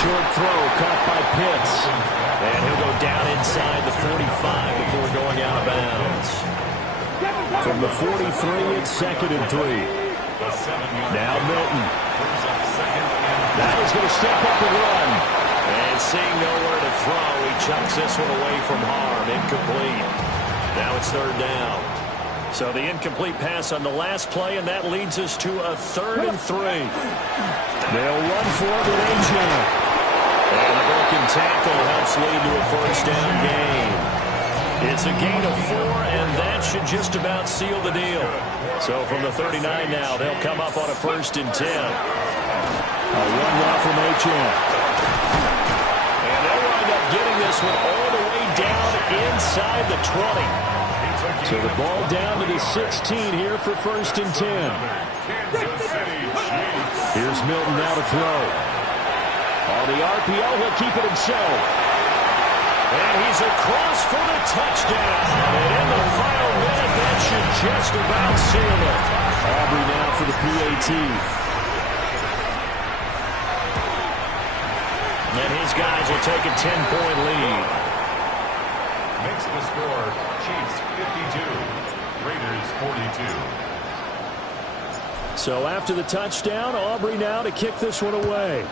short throw caught by Pitts. And he'll go down inside the 45 before going out of bounds. From the 43, it's 2nd and 3. Now Milton. Now he's going to step up and run. And seeing nowhere to throw, he chucks this one away from harm. Incomplete. Now it's 3rd down. So the incomplete pass on the last play, and that leads us to a 3rd and 3. They'll run for it with Achane. And the broken tackle helps lead to a 1st down gain. It's a gain of 4, and that should just about seal the deal. So from the 39 now, they'll come up on a 1st and 10. A run now from Achane. And they'll wind up getting this one all the way down inside the 20. So the ball down to the 16 here for 1st and 10. Here's Milton now to throw. On the RPO, he'll keep it himself. And he's across for the touchdown. And in the final minute, that should just about seal it. Aubrey now for the PAT. And his guys will take a 10-point lead. Makes the score Chiefs 52, Raiders 42. So after the touchdown, Aubrey now to kick this one away.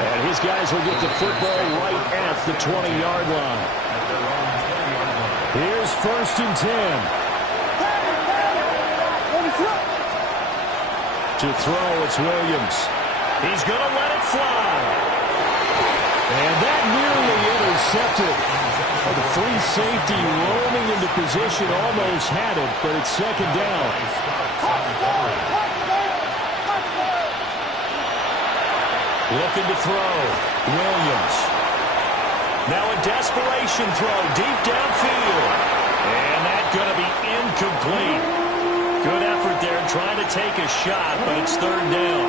And his guys will get the football right at the 20-yard line. Here's 1st and 10. To throw, it's Williams. He's going to let it fly. And that nearly intercepted. The free safety roaming into position almost had it, but it's 2nd down. Looking to throw. Williams. Now a desperation throw deep downfield. And that's going to be incomplete. Good effort there trying to take a shot, but it's 3rd down.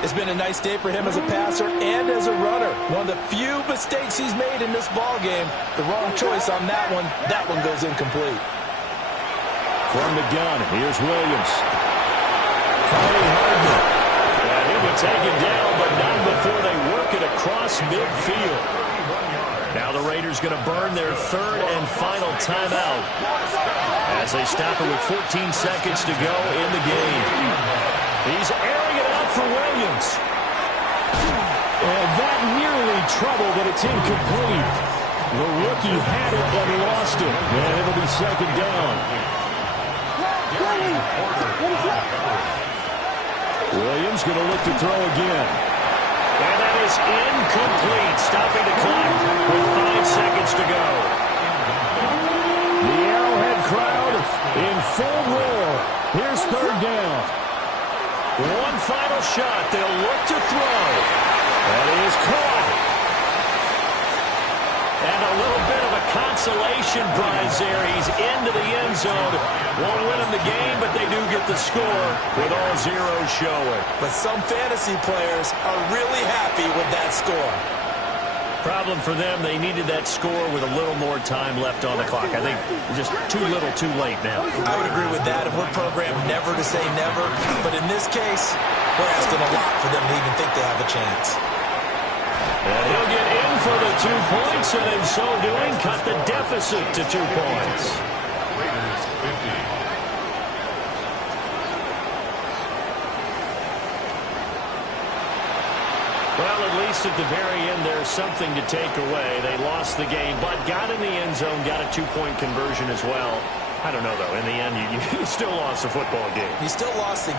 It's been a nice day for him as a passer and as a runner. One of the few mistakes he's made in this ball game. The wrong choice on that one. That one goes incomplete. From the gun, here's Williams. Fighting Hardman. And he'll be taken down, but not before they work it across midfield. Now the Raiders going to burn their 3rd and final timeout as they stop it with 14 seconds to go in the game. He's airing it out for Williams. And that nearly trouble, but it's incomplete. The rookie had it and lost it. And it'll be 2nd down. Williams going to look to throw again. And that is incomplete. Stopping the clock with 5 seconds to go. The Arrowhead crowd in full roar. Here's 3rd down. One final shot. They'll look to throw. That is caught. And a little bit of a consolation prize there. He's into the end zone. Won't win them the game, but they do get the score with all zeros showing. But some fantasy players are really happy with that score. Problem for them, they needed that score with a little more time left on the clock. I think just too little, too late now. I would agree with that, and we're programmed never to say never. But in this case, we're asking a lot for them to even think they have a chance. And he'll get in for the 2 points, and in so doing, cut the deficit to 2 points. Raiders 50. Well, at least at the very end, there's something to take away. They lost the game, but got in the end zone, got a 2-point conversion as well. I don't know, though. In the end, you still lost the football game. You still lost the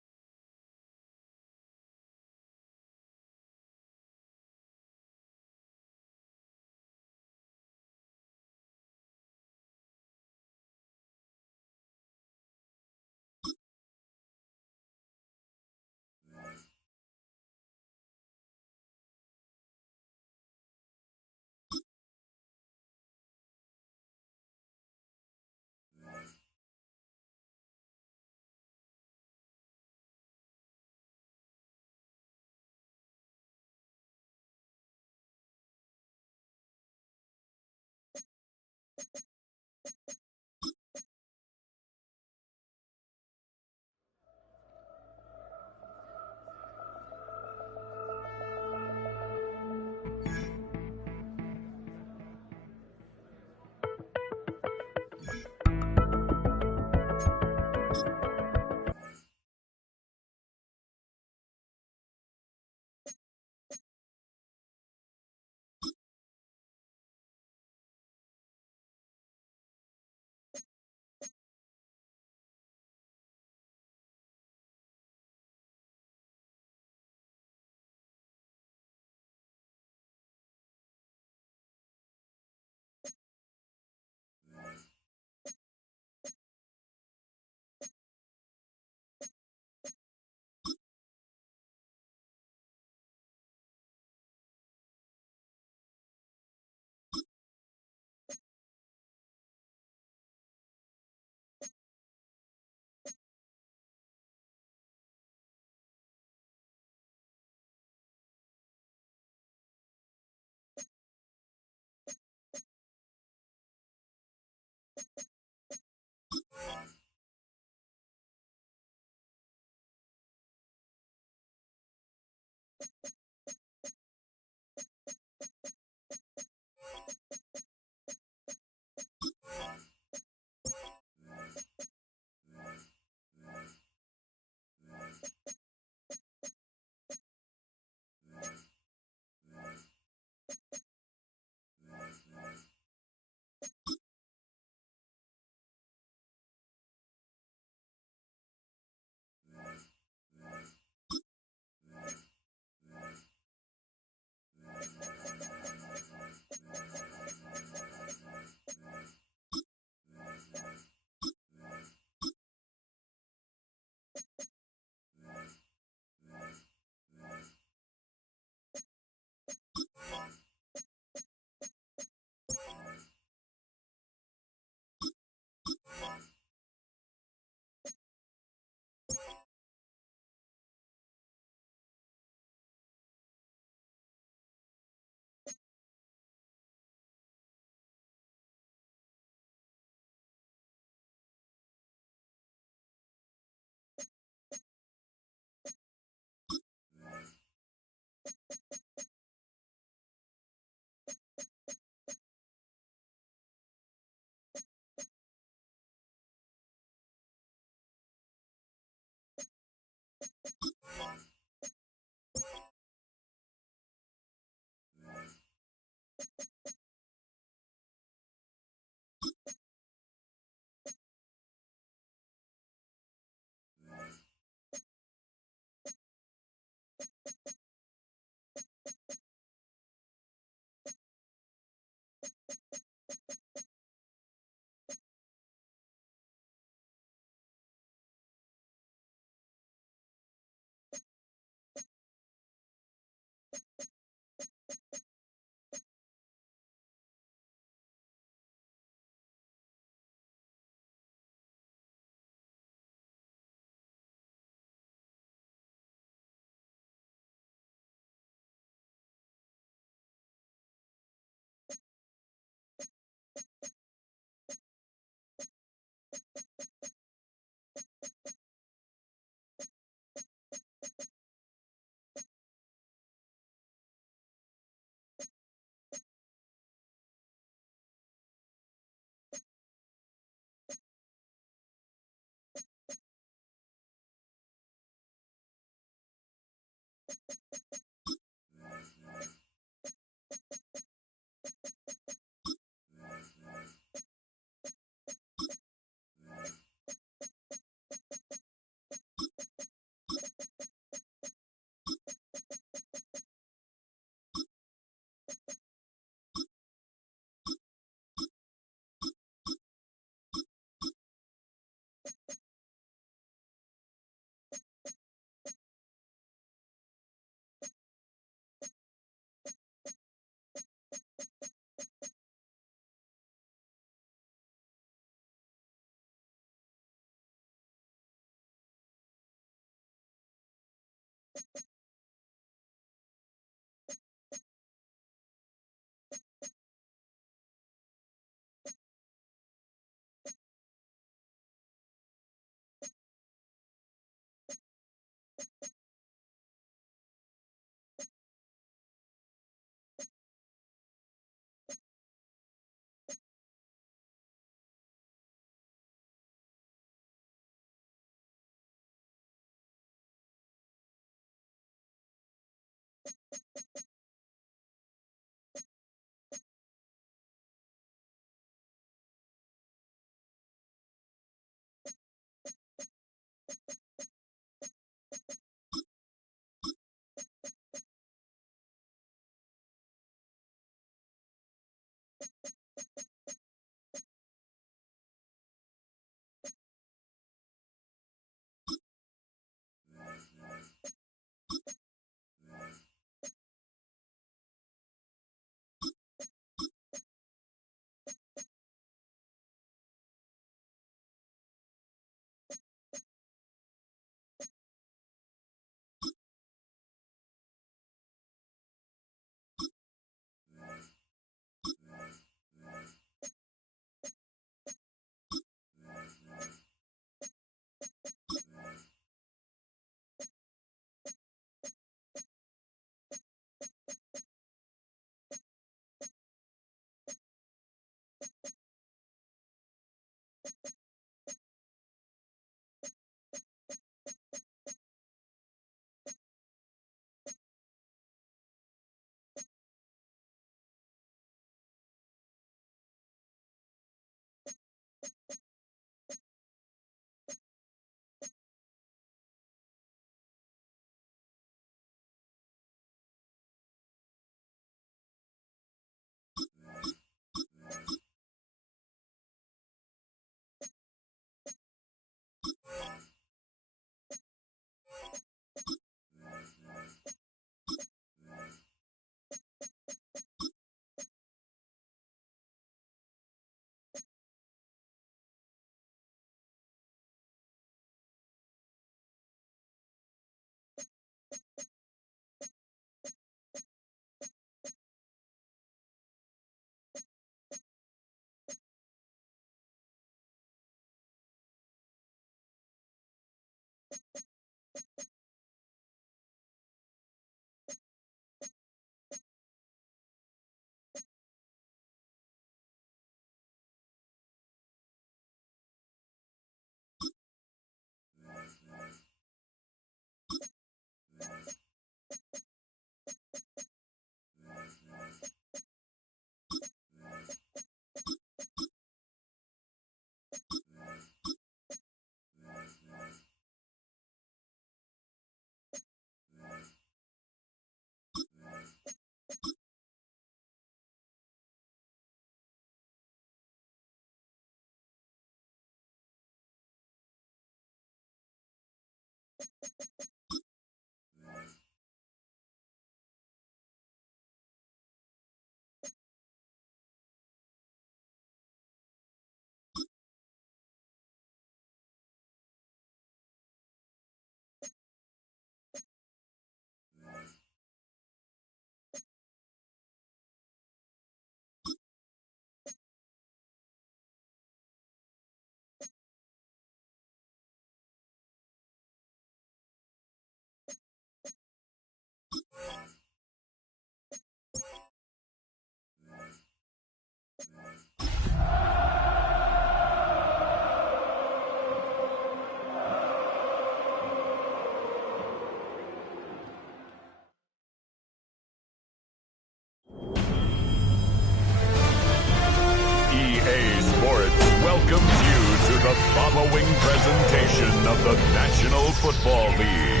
the National Football League.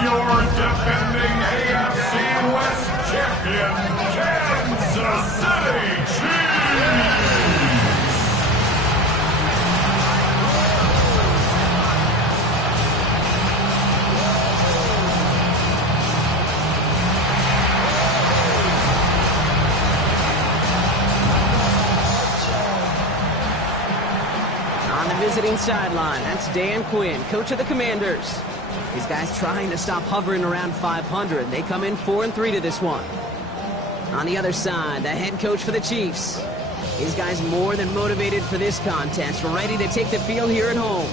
Your defending AFC West champion, Kansas City Chiefs. On the visiting sideline, that's Dan Quinn, coach of the Commanders. These guys trying to stop hovering around 500. They come in 4-3 to this one. On the other side, the head coach for the Chiefs. These guys more than motivated for this contest, ready to take the field here at home.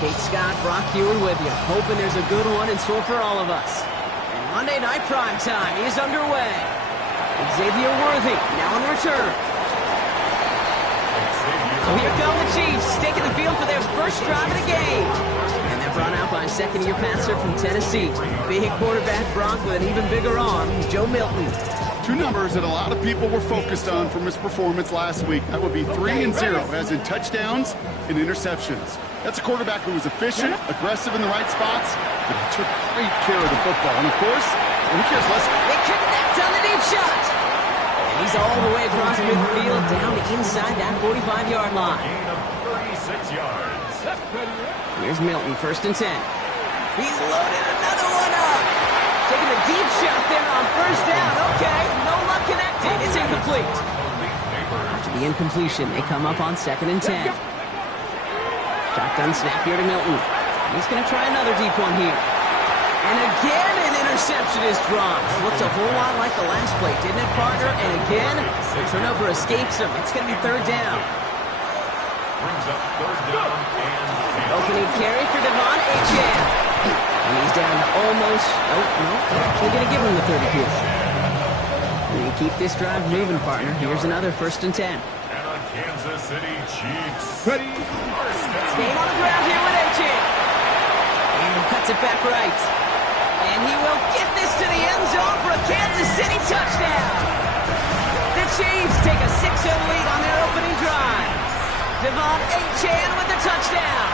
Kate Scott, Brock Hewer with you, hoping there's a good one in store for all of us. And Monday Night Primetime is underway. Xavier Worthy, now on the return. So here come the Chiefs, taking the field for their first drive of the game. And they're brought out by a second-year passer from Tennessee. Big quarterback Brock with an even bigger arm, Joe Milton. Two numbers that a lot of people were focused on from his performance last week. That would be 3 and 0, as in touchdowns and interceptions. That's a quarterback who was efficient, aggressive in the right spots, but he took great care of the football. And of course, who cares less? They connect on the deep shot. And he's all the way across midfield, down inside that 45-yard line. Gain of 36 yards. Here's Milton, 1st and 10. He's loaded another one up. Taking a deep shot there on 1st down. Okay, no luck connected. It's incomplete. After the incompletion, they come up on 2nd and 10. Shotgun snap here to Milton. He's going to try another deep one here. And again, an interception is dropped. Looked a whole lot like the last play, didn't it, partner? And again, the turnover escapes him. It's going to be 3rd down. Brings up 3rd down and 10. Opening carry for Devon Achane. And he's down to almost, actually going to give him the 30 here. And you keep this drive moving, partner. Here's another 1st and 10. And a Kansas City Chiefs. Ready. Staying on the ground here with Achane. And he cuts it back right. And he will get this to the end zone for a Kansas City touchdown. The Chiefs take a 6-0 lead on their opening drive. Devon Achane with the touchdown.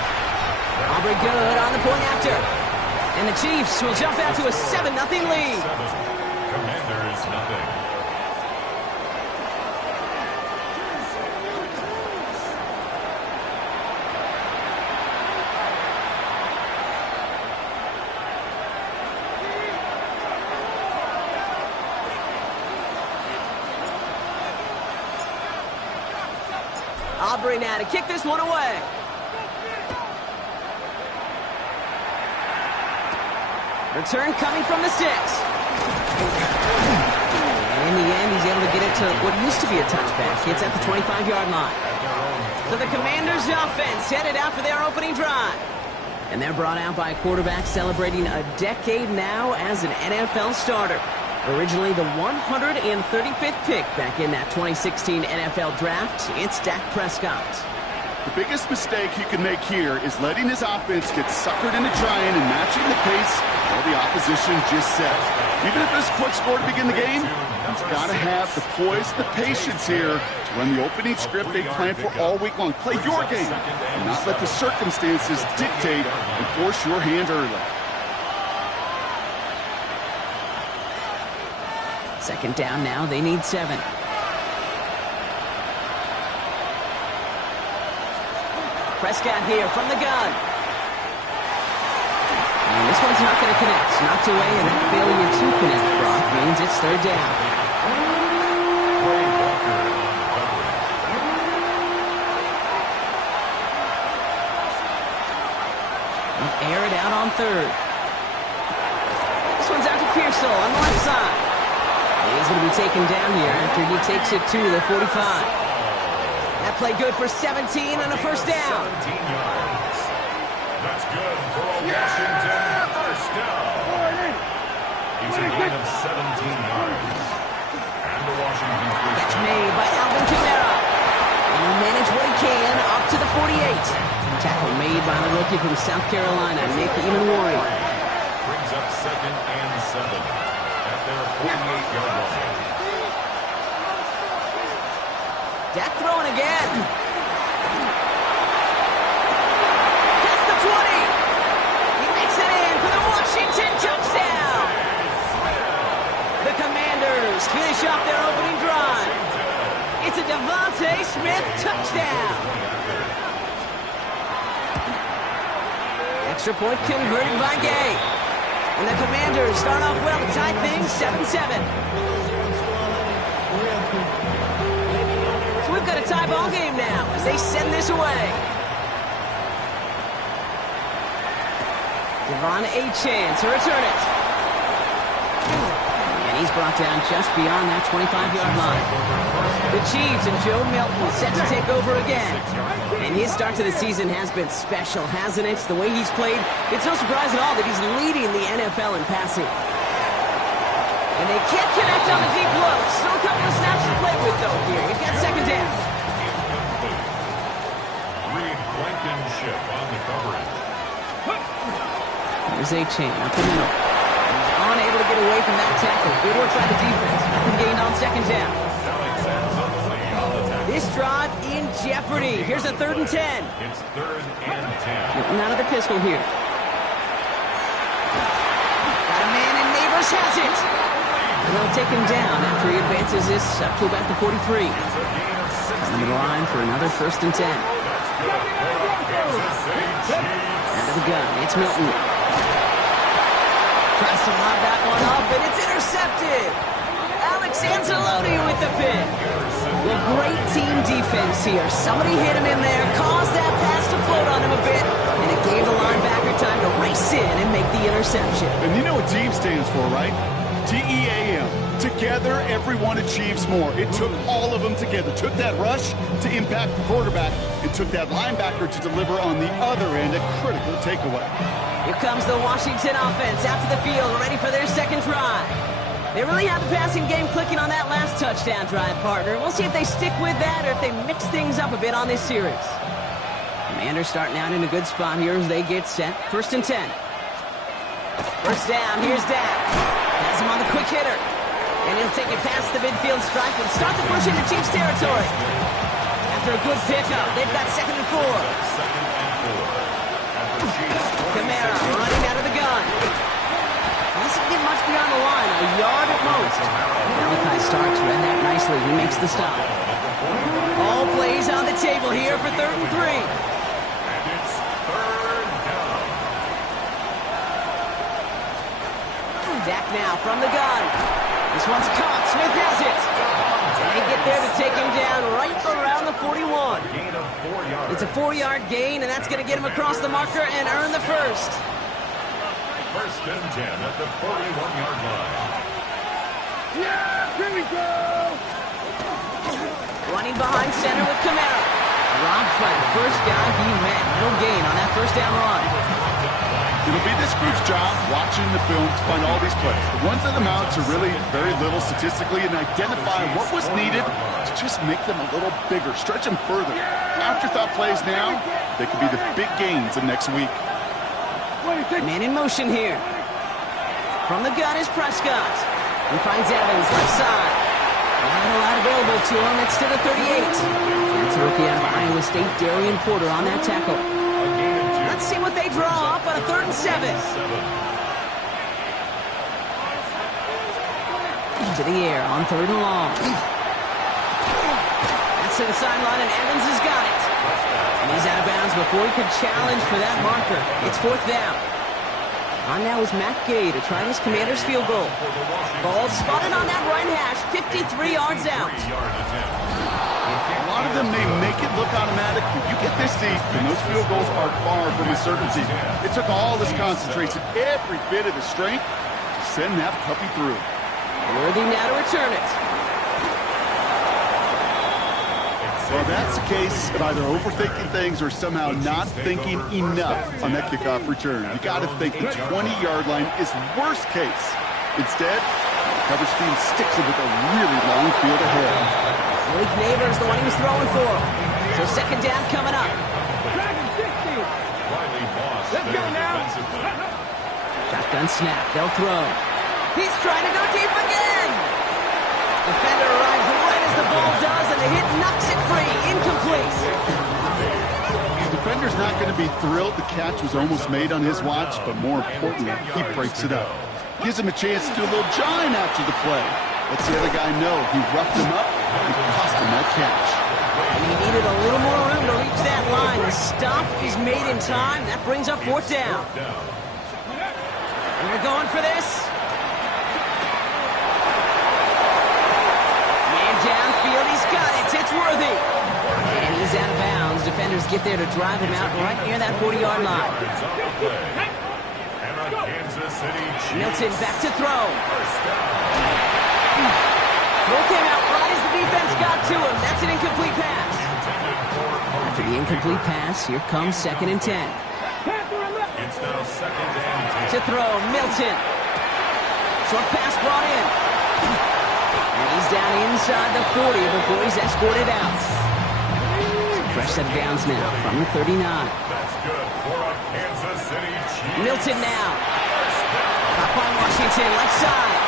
Aubrey good on the point after. And the Chiefs will jump out to a 7-0 lead. Commanders nothing. Aubrey now to kick this one away. Return coming from the 6. And in the end, he's able to get it to what used to be a touchback. It's at the 25-yard line. So the Commanders' offense headed out for their opening drive. And they're brought out by a quarterback celebrating a decade now as an NFL starter. Originally the 135th pick back in that 2016 NFL Draft, it's Dak Prescott. The biggest mistake he could make here is letting his offense get suckered into trying and matching the pace while the opposition just set. Even if there's a quick score to begin the game, he's got to have the poise and the patience here to run the opening script they planned for all week long. Play your game and not let the circumstances dictate and force your hand early. 2nd down now, they need 7. Prescott here from the gun. And this one's not going to connect. Knocked away, and that failure to connect, Brock, means it's 3rd down. Air it out on 3rd. This one's out to Pearsall on the left side. He's going to be taken down here after he takes it to the 45. play good for 17 and a first down. 17 yards. That's good for a Washington first down. It's a gain of 17 yards. And the Washington first Catch down. made by Alvin Kamara. And he'll manage what he can up to the 48. Tackle made by the rookie from South Carolina, Nick Emanwari. Brings up 2nd and 7 at their 48-yard line. Dak throwing again. Gets the 20. He makes it in for the Washington touchdown. The Commanders finish off their opening drive. It's a Devontae Smith touchdown. Extra point converted by Gay. And the Commanders start off well to tie things 7-7. So we've got a tie ball game now as they send this away. Devon Achane to return it. And he's brought down just beyond that 25-yard line. The Cheifs and Joe Milton set to take over again. And his start to the season has been special, hasn't it? The way he's played, it's no surprise at all that he's leading the NFL in passing. And they can't connect on the deep low. Still a couple of snaps to play with, though, here. We've got second down. Reed Blankenship on the coverage. There's Achane up the middle. He's unable to get away from that tackle. Good work by the defense. Nothing gained on second down. This drive in jeopardy. Here's a 3rd and 10. It's 3rd and 10. Getting out of the pistol here. Got a man and Neighbors has it. And they'll take him down after he advances this up to about the 43. Coming to the line for another 1st and 10. Out of the gun. It's Milton. Tries to lob that one up, and it's intercepted. Alex Anzalone with the pick. Well, great team defense here. Somebody hit him in there, caused that pass to float on him a bit, and it gave the linebacker time to race in and make the interception. And you know what TEAM stands for, right? T-E-A-M. Together, everyone achieves more. It took all of them together. Took that rush to impact the quarterback. It took that linebacker to deliver on the other end, a critical takeaway. Here comes the Washington offense out to the field, ready for their second drive. They really have the passing game clicking on that last touchdown drive, partner. We'll see if they stick with that or if they mix things up a bit on this series. Commanders starting out in a good spot here as they get set. 1st and 10. First down, here's Dak. Has him on the quick hitter. And he'll take it past the midfield stripe and start to push into Chiefs territory. After a good pickup, they've got 2nd and 4. Kamara running out of the gun. Doesn't get much beyond the line, a yard at most. Malachi Starks read that nicely. He makes the stop. All plays on the table here for 3rd and 3. And it's 3rd down. Dak now from the gun. This one's caught. Smith has it. And they get there to take him down right around the 41. Gain of 4 yards. It's a 4-yard gain, and that's going to get him across the marker and earn the first. 1st and 10 at the 41-yard line. Yeah, here we go. Running behind center with Kamara. Robbed by the first guy he met. No gain on that first down run. It'll be this group's job watching the film to find all these plays. The ones that amount to really very little statistically and identify what was needed to just make them a little bigger, stretch them further. Afterthought plays now, they could be the big gains of next week. Man in motion here. From the gun is Prescott. He finds Evans left side. Not a lot available to him. It's to the 38. That's a rookie out of Iowa State, Darian Porter on that tackle. Let's see what they draw up on a 3rd and 7. To the air on 3rd and long. That's to the sideline, and Evans has got it. And he's out of bounds before he could challenge for that marker. It's 4th down. On now is Matt Gay to try his Commanders field goal. Ball spotted on that right hash, 53 yards out. A lot of them may make it look automatic, but you get this deep, and those field goals are far from a certainty. It took all his concentration, every bit of his strength, to send that puppy through. Worthy now to return it. It's Well, that's a case of either overthinking things or somehow not thinking enough on that kickoff return. You got to think the 20-yard line is worst case. Instead, the coverage team sticks it with a really long field ahead. Malik Neighbors, the one he was throwing for. So second down coming up. Let's go now. Shotgun snap. They'll throw. He's trying to go deep again. Defender arrives right as the ball does, and the hit knocks it free. Incomplete. The defender's not going to be thrilled the catch was almost made on his watch, but more importantly, he breaks it up. Gives him a chance to do a little jawing after the play. Lets the other guy know he roughed him up and cost him that catch. And he needed a little more room to reach that line. The stop is made in time. That brings up fourth down. And they're going for this. Man downfield, he's got it. It's Worthy. And he's out of bounds. Defenders get there to drive him out right near that 40-yard line. Milton back to throw. Throw came out right as the defense got to him. That's an incomplete pass. After the incomplete pass, here comes 2nd and 10. It's now 2nd and 10. To throw, Milton. Short pass brought in. And he's down inside the 40 before he's escorted out. Fresh set of downs now from the 39. That's good for a Kansas City Chiefs. Milton now. Up on Washington, left side.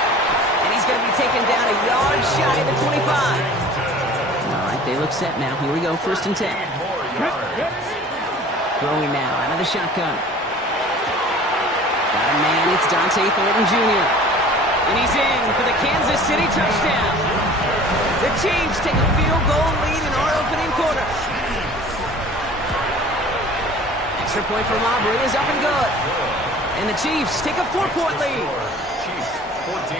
And he's going to be taken down a yard shy of the 25. All right, they look set now. Here we go, 1st and 10. Throwing now out of the shotgun. Got a man, it's Dante Thornton Jr. And he's in for the Kansas City touchdown. The Chiefs take a field goal lead in our opening quarter. Extra point from Aubrey is up and good. And the Chiefs take a 4-point lead. Chiefs 14,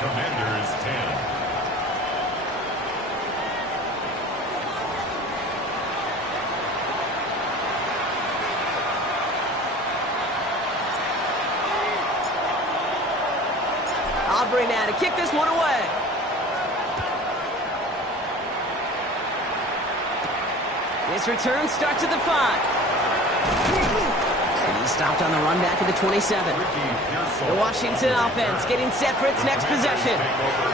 Commanders 10. Aubrey now to kick this one away. This return starts at the 5. And he stopped on the run back at the 27. The Washington offense getting set for its next possession.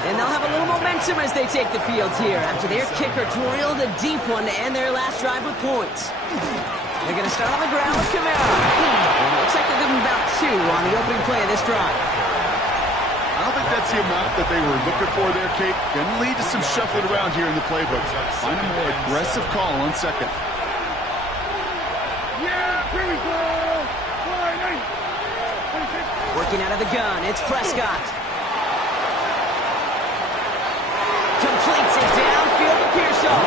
And they'll have a little momentum as they take the field here after their kicker drilled a deep one to end their last drive with points. They're going to start on the ground with Kamara. And it looks like they'll give him about 2 on the opening play of this drive. I don't think that's the amount that they were looking for there, Kate. Going to lead to some shuffling around here in the playbook. Find a more aggressive call on 2nd. Here we go. Working out of the gun, it's Prescott. Completes it downfield to Pearsall.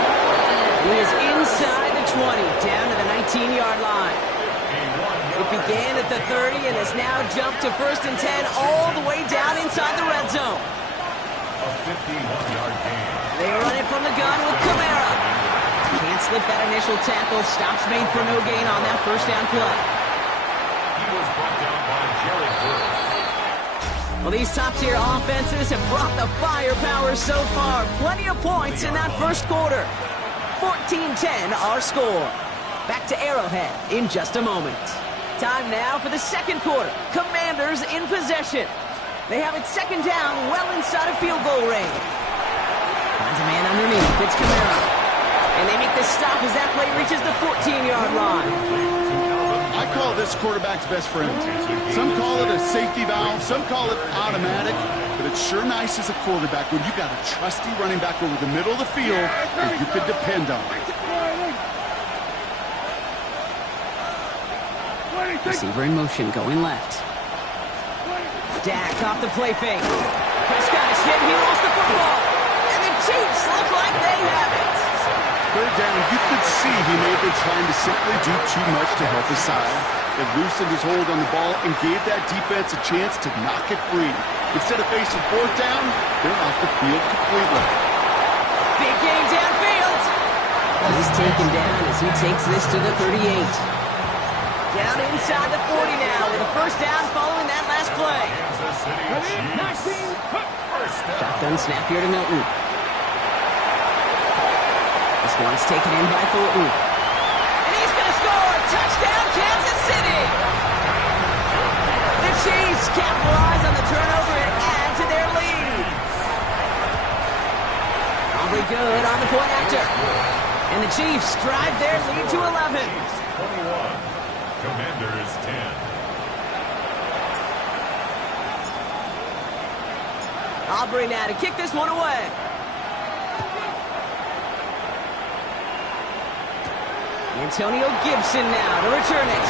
He is inside the 20, down to the 19-yard line. It began at the 30 and has now jumped to 1st and 10 all the way down inside the red zone. A 51-yard gain. They run it from the gun with Kamara. Can't slip that initial tackle. Stops made for no gain on that 1st down play. He was brought down by Jerry Burris. Well, these top-tier offenses have brought the firepower so far. Plenty of points in that 1st quarter. 14-10 our score. Back to Arrowhead in just a moment. Time now for the 2nd quarter. Commanders in possession. They have it 2nd down, well inside of field goal range. Finds a man underneath. It's Kamara. And they make the stop as that play reaches the 14-yard line. I call this quarterback's best friend. Some call it a safety valve, some call it automatic, but it's sure nice as a quarterback when you got a trusty running back over the middle of the field that you could depend on. Receiver in motion, going left. Dak off the play fake. Prescott is hit, he lost the football. And the Chiefs look like they have it. 3rd down, you could see he may have been trying to simply do too much to help his side. It loosened his hold on the ball and gave that defense a chance to knock it free. Instead of facing 4th down, they're off the field completely. Big game downfield. He's taken down as he takes this to the 38. Down inside the 40 now with a 1st down following that last play. Kansas City Chiefs. First down. Shotgun snap here to Milton. The This one's taken in by Thornton. And he's going to score! Touchdown, Kansas City! The Chiefs capitalize on the turnover and add to their lead. Aubrey good on the point after. And the Chiefs drive their lead to 11. 21. Commanders 10. Aubrey now to kick this one away. Antonio Gibson now to return it.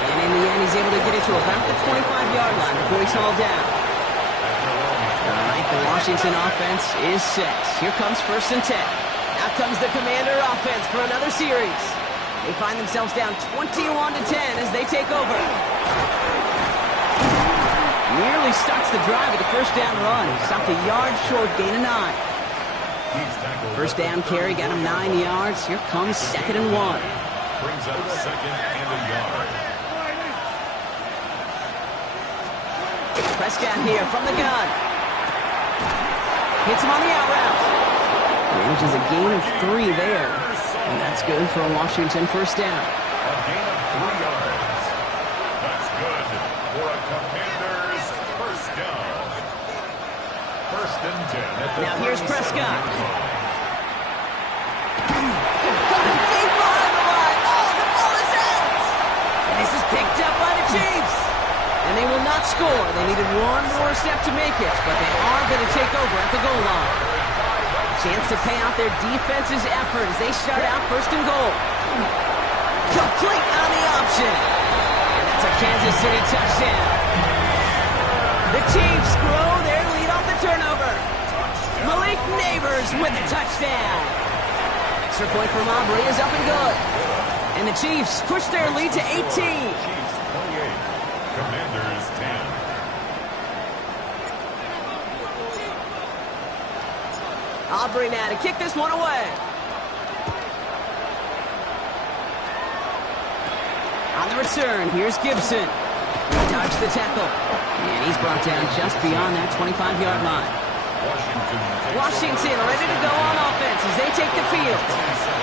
And in the end, he's able to get it to about the 25-yard line before he's hauled down. All right, the Washington offense is set. Here comes 1st and 10. Now comes the Commander offense for another series. They find themselves down 21-10 as they take over. Nearly starts the drive with the first down run. He stopped a yard short, gain of 9. First down carry got him 9 yards. Here comes 2nd and 1. Brings up 2nd and a yard. Prescott here from the gun. Hits him on the out route. Manages a gain of 3 there. And that's good for a Washington first down. A gain of 3 yards. That's good for a Commanders first down. 1st and 10 at the Now here's 37. Prescott. Deep on the line. Oh, the ball is out. And this is picked up by the Chiefs. And they will not score. They needed one more step to make it, but they are going to take over at the goal line. Chance to pay off their defense's effort as they start out 1st and goal. Complete on the option. And that's a Kansas City touchdown. The Chiefs grow their lead off the turnover. Malik Neighbors with the touchdown. Extra point from Aubrey is up and good. And the Chiefs push their lead to 18. Chiefs 28. Commanders 10. Aubrey now to kick this one away. On the return, here's Gibson. He dodged the tackle. And he's brought down just beyond that 25-yard line. Washington ready to go on offense as they take the field.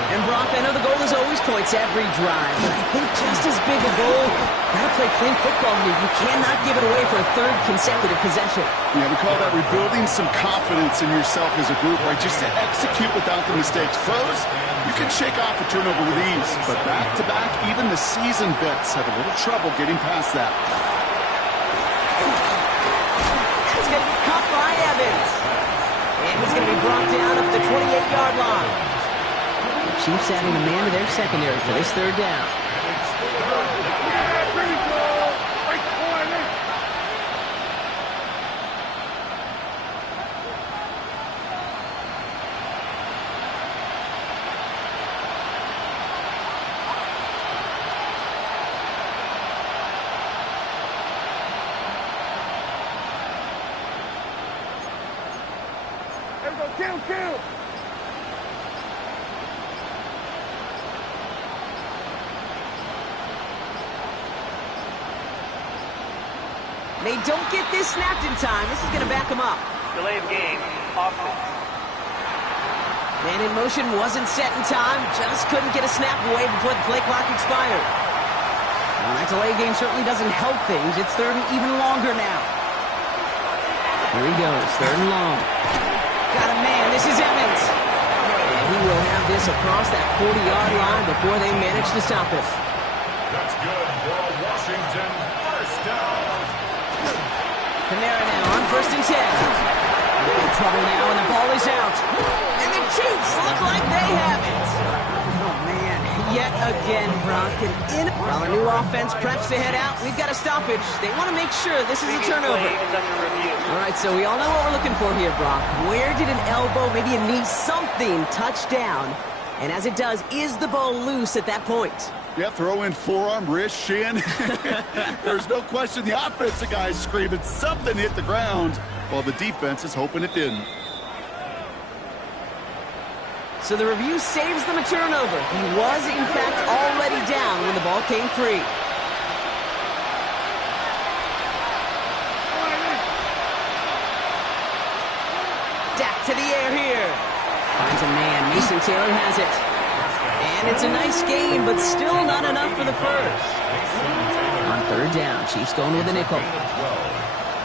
And Brock, I know the goal is always points every drive, but I think just as big a goal, gotta play clean football here. You cannot give it away for a 3rd consecutive possession. Yeah, we call that rebuilding some confidence in yourself as a group, right? Just to execute without the mistakes. Pros, you can shake off a turnover with ease, but back-to-back, even the seasoned vets have a little trouble getting past that. That's going to be caught by Evans. And he's going to be brought down up the 28-yard line. The Chiefs adding a man to their secondary for this 3rd down. Kill! They don't get this snapped in time. This is going to back them up. Delay of game, offense. Man in motion wasn't set in time. Just couldn't get a snap away before the play clock expired. Well, that delay game certainly doesn't help things. It's 3rd and even longer now. Here he goes, 3rd and long. Got a man. This is Evans. And he will have this across that 40-yard line before they manage to stop it. That's good for a Washington first down. Kamara now on 1st and 10. In trouble now, and the ball is out. And the Chiefs look like they have it. Oh, man. Yet again, Brock. While our new offense preps to head out, we've got a stoppage. They want to make sure this is a turnover. All right, so we all know what we're looking for here, Brock. Where did an elbow, maybe a knee, something touch down? And as it does, is the ball loose at that point? Yeah, throw in forearm, wrist, shin. There's no question the offensive guy's screaming something hit the ground while the defense is hoping it didn't. So the review saves them a turnover. He was, in fact, already down when the ball came free. Dak to the air here. Finds a man. Mason and Taylor has it. And it's a nice game, but still not enough for the first. On third down, Chiefs going with a nickel.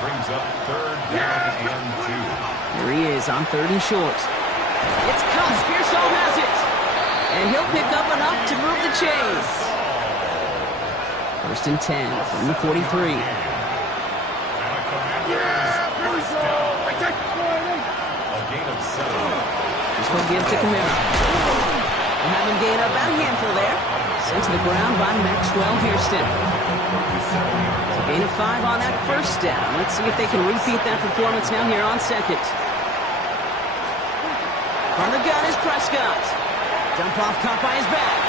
Brings up third down and 2. Here he is on third and short. It's Cuss. Pearsall has it. And he'll pick up enough to move the chains. First and 10 from the 43. He's going to give to Camara. We'll have him gain about a handful there. Sent to the ground by Maxwell Hairston. So gain of 5 on that first down. Let's see if they can repeat that performance now here on second. From the gun is Prescott. Dump off caught by his back.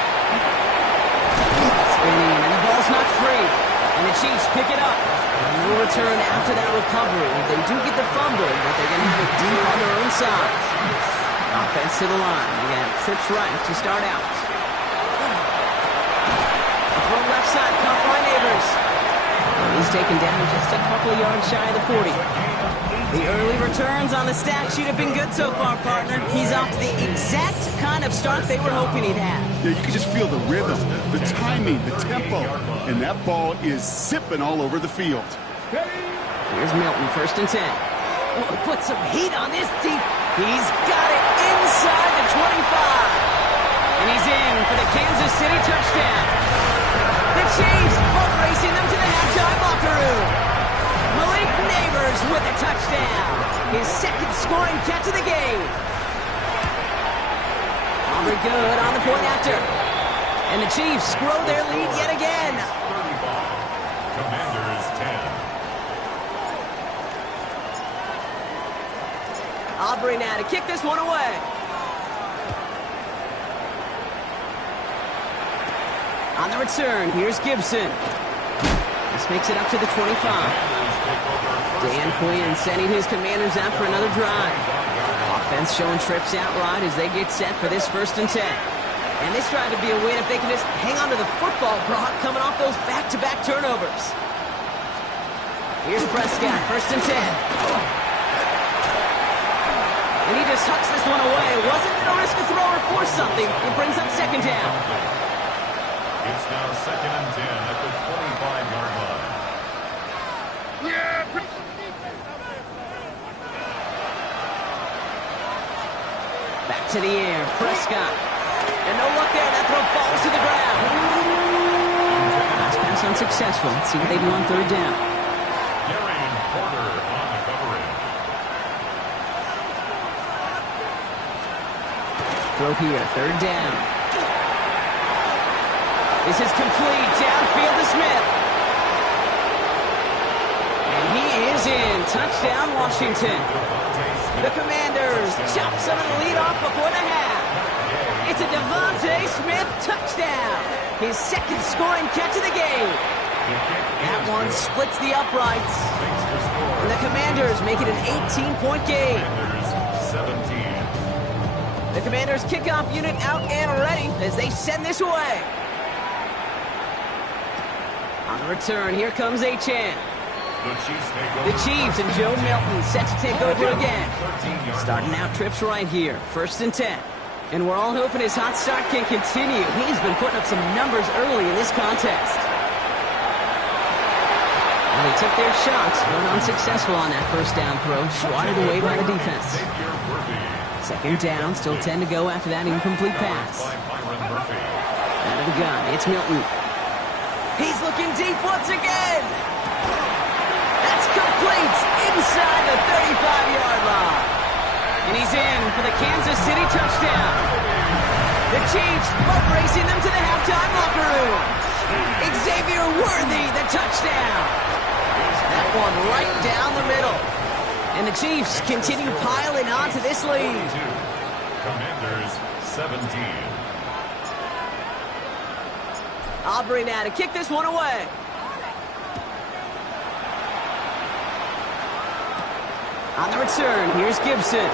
Spinning, and the ball's not free. And the Chiefs pick it up. And no return after that recovery. They do get the fumble, but they're going to have it deep on their own side. Offense to the line. They got trips right to start out. A throw left side, caught by Neighbors. And he's taken down just a couple of yards shy of the 40. The early returns on the stat sheet have been good so far, partner. He's off to the exact kind of start they were hoping he'd have. Yeah, you can just feel the rhythm, the timing, the tempo, and that ball is zipping all over the field. Here's Milton, first and 10. Oh, he put some heat on this deep. He's got it inside the 25. And he's in for the Kansas City touchdown. The Chiefs both racing them to the halftime locker room. Malik Neighbors with a touchdown. His second scoring catch of the game. Aubrey good on the point after. And the Chiefs grow their lead yet again. 35. Commanders 10. Aubrey now to kick this one away. On the return, here's Gibson. This makes it up to the 25. Dan Quinn sending his Commanders out for another drive. Offense showing trips out right as they get set for this first and 10. And this drive would be a win if they can just hang on to the football, Brock, coming off those back-to-back turnovers. Here's Prescott, first and 10. And he just hucks this one away. Wasn't going to risk a throw or force something. It brings up second down. It's now second and 10 at the 25-yard line. Back to the air, Prescott. And no look there, that throw falls to the ground. Last pass unsuccessful. Let's see what they do on third down. Darian Porter on the coverage. Throw here, third down. This is complete, downfield to Smith. And he is in. Touchdown, Washington. The Commanders chop some of the lead off before the half. It's a Devontae Smith touchdown. His second scoring catch of the game. That one splits the uprights. And the Commanders make it an 18-point game. 17. The Commanders kickoff unit out and ready as they send this away. On the return, here comes Achane. The Chiefs and Joe Milton set to take over again. Starting out trips right here. First and 10. And we're all hoping his hot start can continue. He's been putting up some numbers early in this contest. Well, they took their shots, but unsuccessful on that first down throw. Swatted away by the defense. Second down, still 10 to go after that incomplete pass. Out of the gun, it's Milton. He's looking deep once again. That's complete inside the 35-yard line. And he's in for the Kansas City touchdown. The Chiefs both racing them to the halftime locker room. Xavier Worthy, the touchdown. That one right down the middle. And the Chiefs continue piling on to this lead. Commanders 17. Aubrey now to kick this one away. On the return, here's Gibson.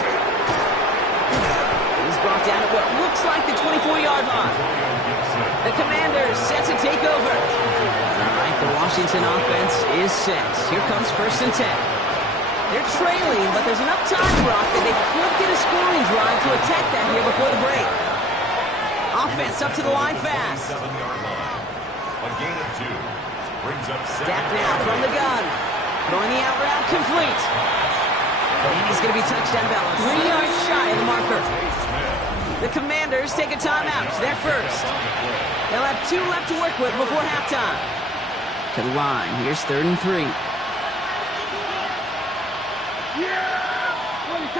He's brought down at what looks like the 24-yard line. The Commanders set to take over. All right, the Washington offense is set. Here comes first and 10. They're trailing, but there's enough time, Brock, that they could get a scoring drive to attack that here before the break. Offense up to the line fast. 7-yard line. A gain of 2. Brings up Dak now from the gun. Throwing the out route complete. And he's going to be touchdown about 3 yards shy of the marker. The Commanders take a timeout. They're first. They'll have 2 left to work with before halftime. To the line. Here's 3rd and 3.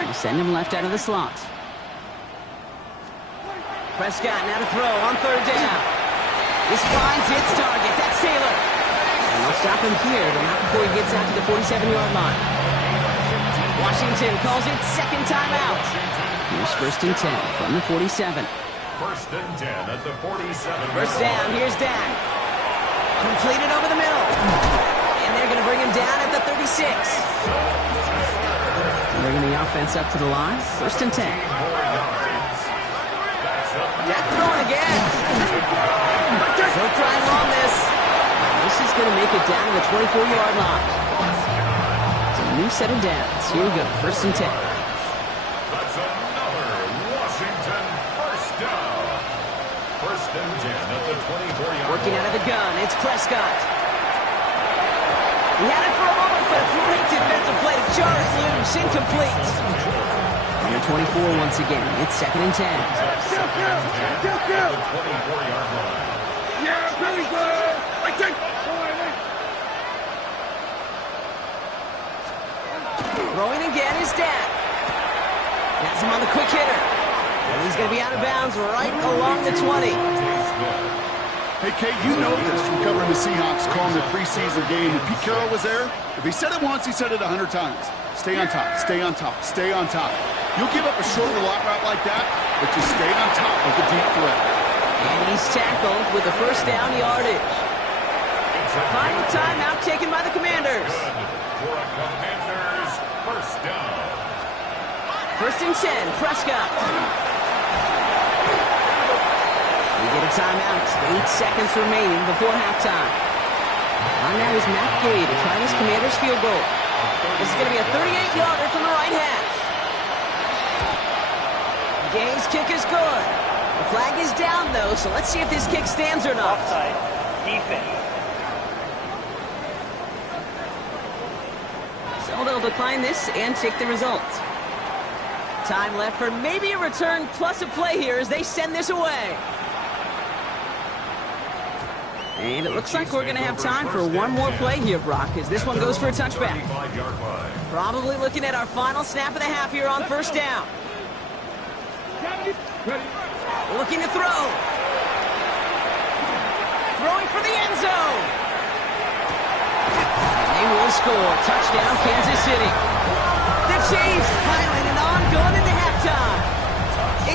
They send him left out of the slot. Prescott now to throw on 3rd down. This finds its target. That's Taylor. And they'll stop him here, but not before he gets out to the 47-yard line. Washington calls it 2nd timeout. Here's 1st and 10 from the 47. 1st and 10 at the 47. First down, here's Dak. Completed over the middle. And they're going to bring him down at the 36. Bringing the offense up to the line. 1st and 10. Dak throwing again. No trying on this. This is going to make it down to the 24-yard line. It's a new set of downs. Here we go. 1st and 10. That's another Washington first down. 1st and 10 at the 24-yard line. Working out of the gun. It's Prescott. He had it for a moment, but a great defensive play to jar it loose. Incomplete. Number 24 once again. It's 2nd and 10. At the 24-yard line. Yeah, very good. I take. Throwing again is Dak. That's him on the quick hitter. And he's going to be out of bounds right along the 20. Hey, Kate, you know this from covering the Seahawks, calling the preseason game. If Pete Carroll was there, if he said it once, he said it 100 times. Stay on top, stay on top, stay on top. You'll give up a short lot route like that, but you stay on top of the deep threat. And he's tackled with the 1st down yardage. Final timeout taken by the Commanders. For a Commanders first down. 1st and 10, Prescott. We get a timeout. 8 seconds remaining before halftime. On now is Matt Gay to try this Commanders field goal. This is going to be a 38-yarder from the right hash. Gay's kick is good. The flag is down, though, so let's see if this kick stands or not. Offside. Defense. So they'll decline this and take the result. Time left for maybe a return plus a play here as they send this away. And it looks like we're going to have time for one more play here, Brock, as this one goes for a touchback. Probably looking at our final snap of the half here on 1st down. Looking to throw. Throwing for the end zone. And they will score. Touchdown, Kansas City. The Cheifs piling it on going into halftime.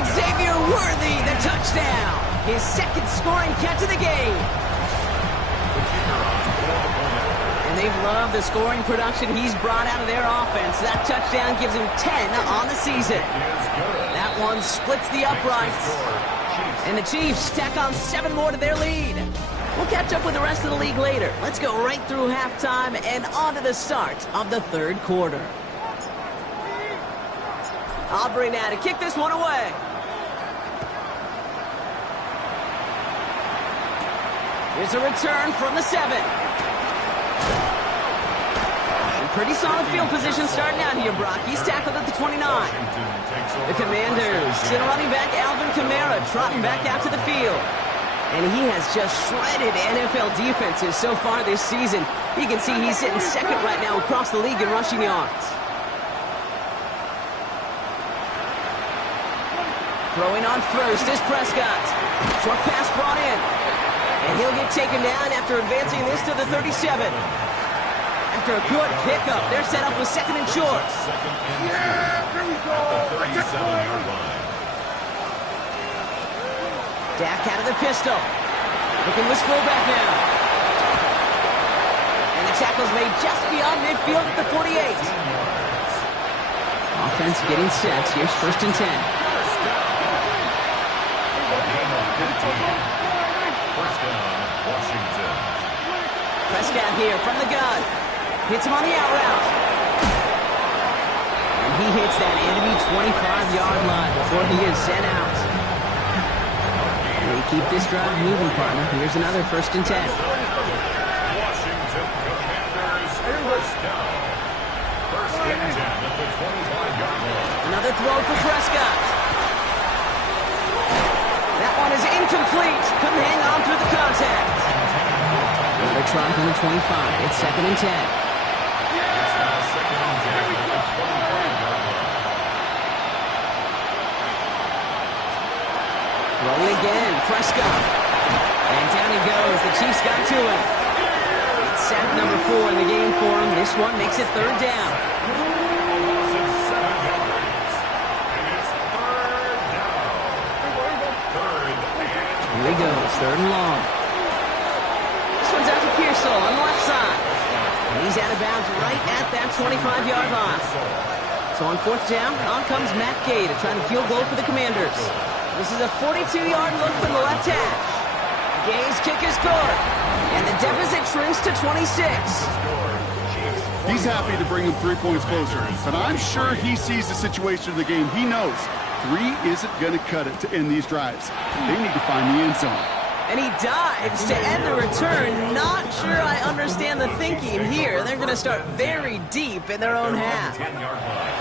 Xavier Worthy, the touchdown. His 2nd scoring catch of the game. And they've loved the scoring production he's brought out of their offense. That touchdown gives him 10 on the season. That one splits the uprights. And the Chiefs tack on 7 more to their lead. We'll catch up with the rest of the league later. Let's go right through halftime and on to the start of the 3rd quarter. Aubrey now to kick this one away. Here's a return from the 7. And pretty solid field position starting out here, Brock. He's tackled at the 29. The Commanders send running back Alvin Kamara trotting back out to the field. And he has just shredded NFL defenses so far this season. You can see he's sitting 2nd right now across the league in rushing yards. Throwing on 1st is Prescott. Short pass brought in. And he'll get taken down after advancing this to the 37. After a good pickup, they're set up with 2nd and short. Yeah, here we go. At the 37-yard line. Dak out of the pistol. Looking this fullback now. And the tackle's made just beyond midfield at the 48. Offense getting set. Here's 1st and 10. First down, Washington. Prescott here from the gun. Hits him on the out route. he hits that enemy 25-yard line before he is sent out. They keep this drive moving, partner. Here's another 1st and 10. Washington Commanders first down. 1st and 10 at the 25-yard line. Another throw for Prescott. That one is incomplete. Couldn't hang on through the contact. Another try from the 25. It's 2nd and 10. It's now 2nd and 10 at the 25-yard line. Rolling again, Prescott. And down he goes. The Chiefs got to him. It's sack number 4 in the game for him. This one makes it 3rd down. Loss of 7 yards. And it's 3rd down. 3rd and Here he goes, 3rd and long. This one's out to Pearsall on the left side. And he's out of bounds right at that 25-yard line. So on 4th down, on comes Matt Gay to try to field goal for the Commanders. This is a 42-yard look from the left hash. Gay's kick is good. And the deficit shrinks to 26. He's happy to bring him 3 points closer, but I'm sure he sees the situation of the game. He knows 3 isn't going to cut it to end these drives. They need to find the end zone. And he dives to end the return. Not sure I understand the thinking here. They're going to start very deep in their own half. 10-yard line.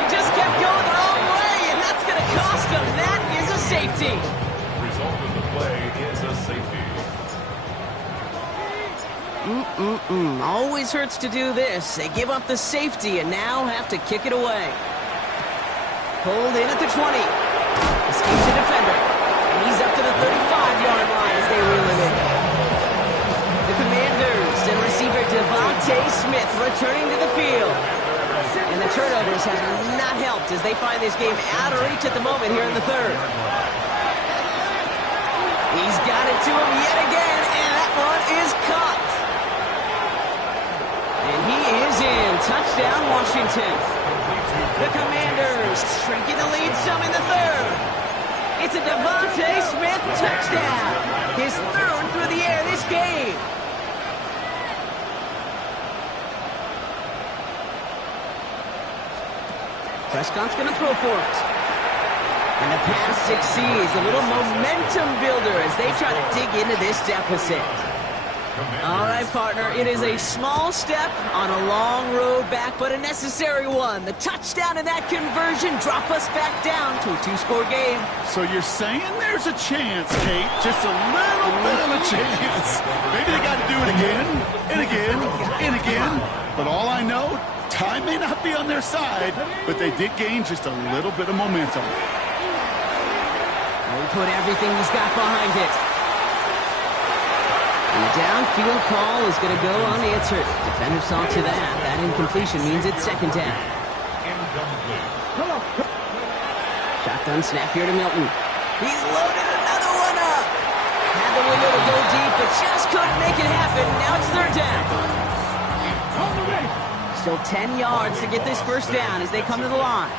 He just kept going the wrong way, and that's going to cost him. That is a safety. Result of the play is a safety. Always hurts to do this. They give up the safety and now have to kick it away. Pulled in at the 20. Escapes the defender. And he's up to the 35-yard line as they reel him in. The Commanders and receiver Devontae Smith returning to the field. And the turnovers have not helped as they find this game out of reach at the moment here in the 3rd. He's got it to him yet again, and that one is caught. And he is in. Touchdown, Washington. The Commanders shrinking the lead some in the 3rd. It's a Devontae Smith touchdown. His 3rd through the air this game. Prescott's going to throw for it. And the pass succeeds. A little momentum builder as they try to dig into this deficit. All right, partner, it is a small step on a long road back, but a necessary one. The touchdown and that conversion drop us back down to a 2-score game. So you're saying there's a chance, Kate? Just a little bit of a chance. Maybe they got to do it again, and again, and again. But all I know, time may not be on their side, but they did gain just a little bit of momentum. He put everything he's got behind it. And the downfield call is going to go unanswered. Defender saw to that. That incompletion means it's 2nd down. Shotgun snap here to Milton. He's loaded another one up. Had the window to go deep, but just couldn't make it happen. Now it's 3rd down. Still 10 yards to get this 1st down as they come to the line.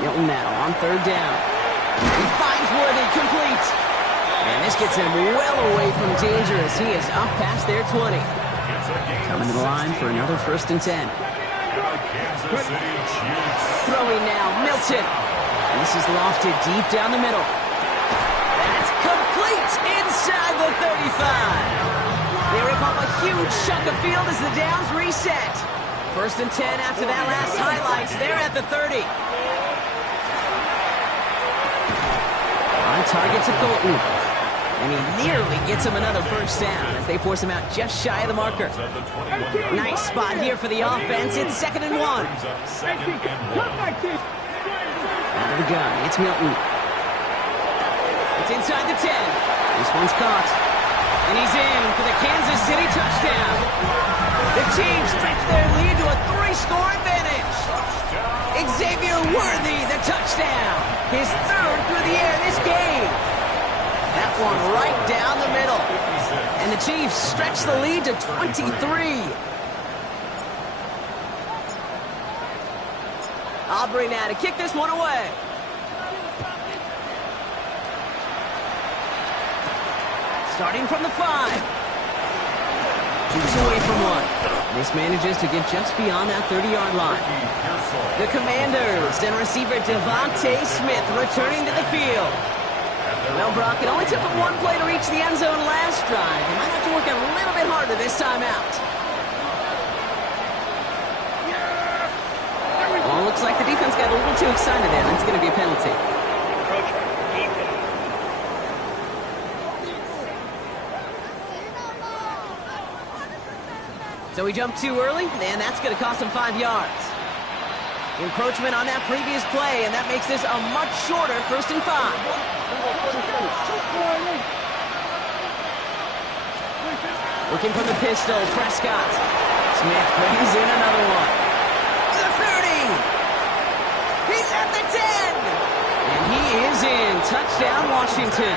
Milton now on 3rd down. He finds Worthy, complete. And this gets him well away from danger as he is up past their 20. Coming to the line for another 1st and 10. Kansas City Chiefs. Throwing now, Milton. And this is lofted deep down the middle. That's complete inside the 35. They rip off a huge chunk of field as the downs reset. 1st and 10 after that last highlights. They're at the 30. On target to Colton. And he nearly gets him another 1st down as they force him out just shy of the marker. Nice spot here for the offense. It's 2nd and 1. Out of the gun. It's Milton. It's inside the 10. This one's caught. And he's in for the Kansas City touchdown. The Chiefs stretch their lead to a 3-score advantage. Xavier Worthy, the touchdown. His 3rd through the air this game. That one right down the middle. And the Chiefs stretch the lead to 23. Aubrey now to kick this one away. Starting from the 5. Keeps away from one. This manages to get just beyond that 30-yard line. The Commanders and receiver Devontae Smith returning to the field. Well, Brock, it only took them one play to reach the end zone last drive. They might have to work a little bit harder this time out. Well, looks like the defense got a little too excited there. That's going to be a penalty. So he jumped too early, and that's going to cost him 5 yards. Encroachment on that previous play, and that makes this a much shorter 1st and 5. Looking for the pistol, Prescott. Smith brings in another one. The 30. He's at the 10. And he is in. Touchdown, Washington.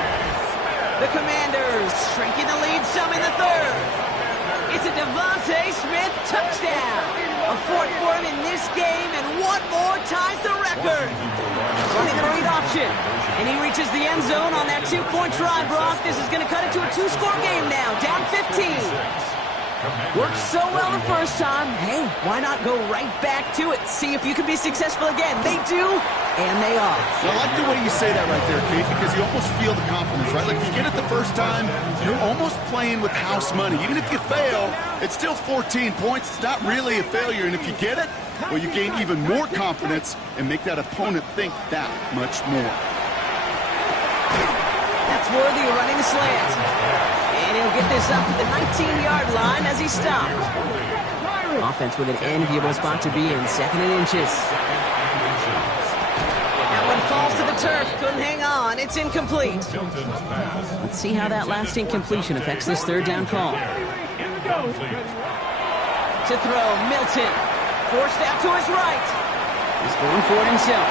The Commanders shrinking the lead some in the 3rd. It's a Devontae Smith touchdown. A 4th for him in this game, and one more ties the record. Running the read option, and he reaches the end zone on that 2-point try, Brock. This is going to cut it to a 2-score game now, down 15. Worked so well the first time. Hey, why not go right back to it? See if you can be successful again. They do, and they are. Well, I like the way you say that right there, Kate, because you almost feel the confidence, right? Like, if you get it the first time, you're almost playing with house money. Even if you fail, it's still 14 points. It's not really a failure, and if you get it, well, you gain even more confidence and make that opponent think that much more. That's Worthy running the slant. And he'll get this up to the 19-yard line as he stopped. Offense with an enviable spot to be in, 2nd and inches. That one falls to the turf, couldn't hang on, it's incomplete. Let's see how that last incompletion affects this 3rd down call. To throw, Milton. Forced out to his right. He's going for it himself.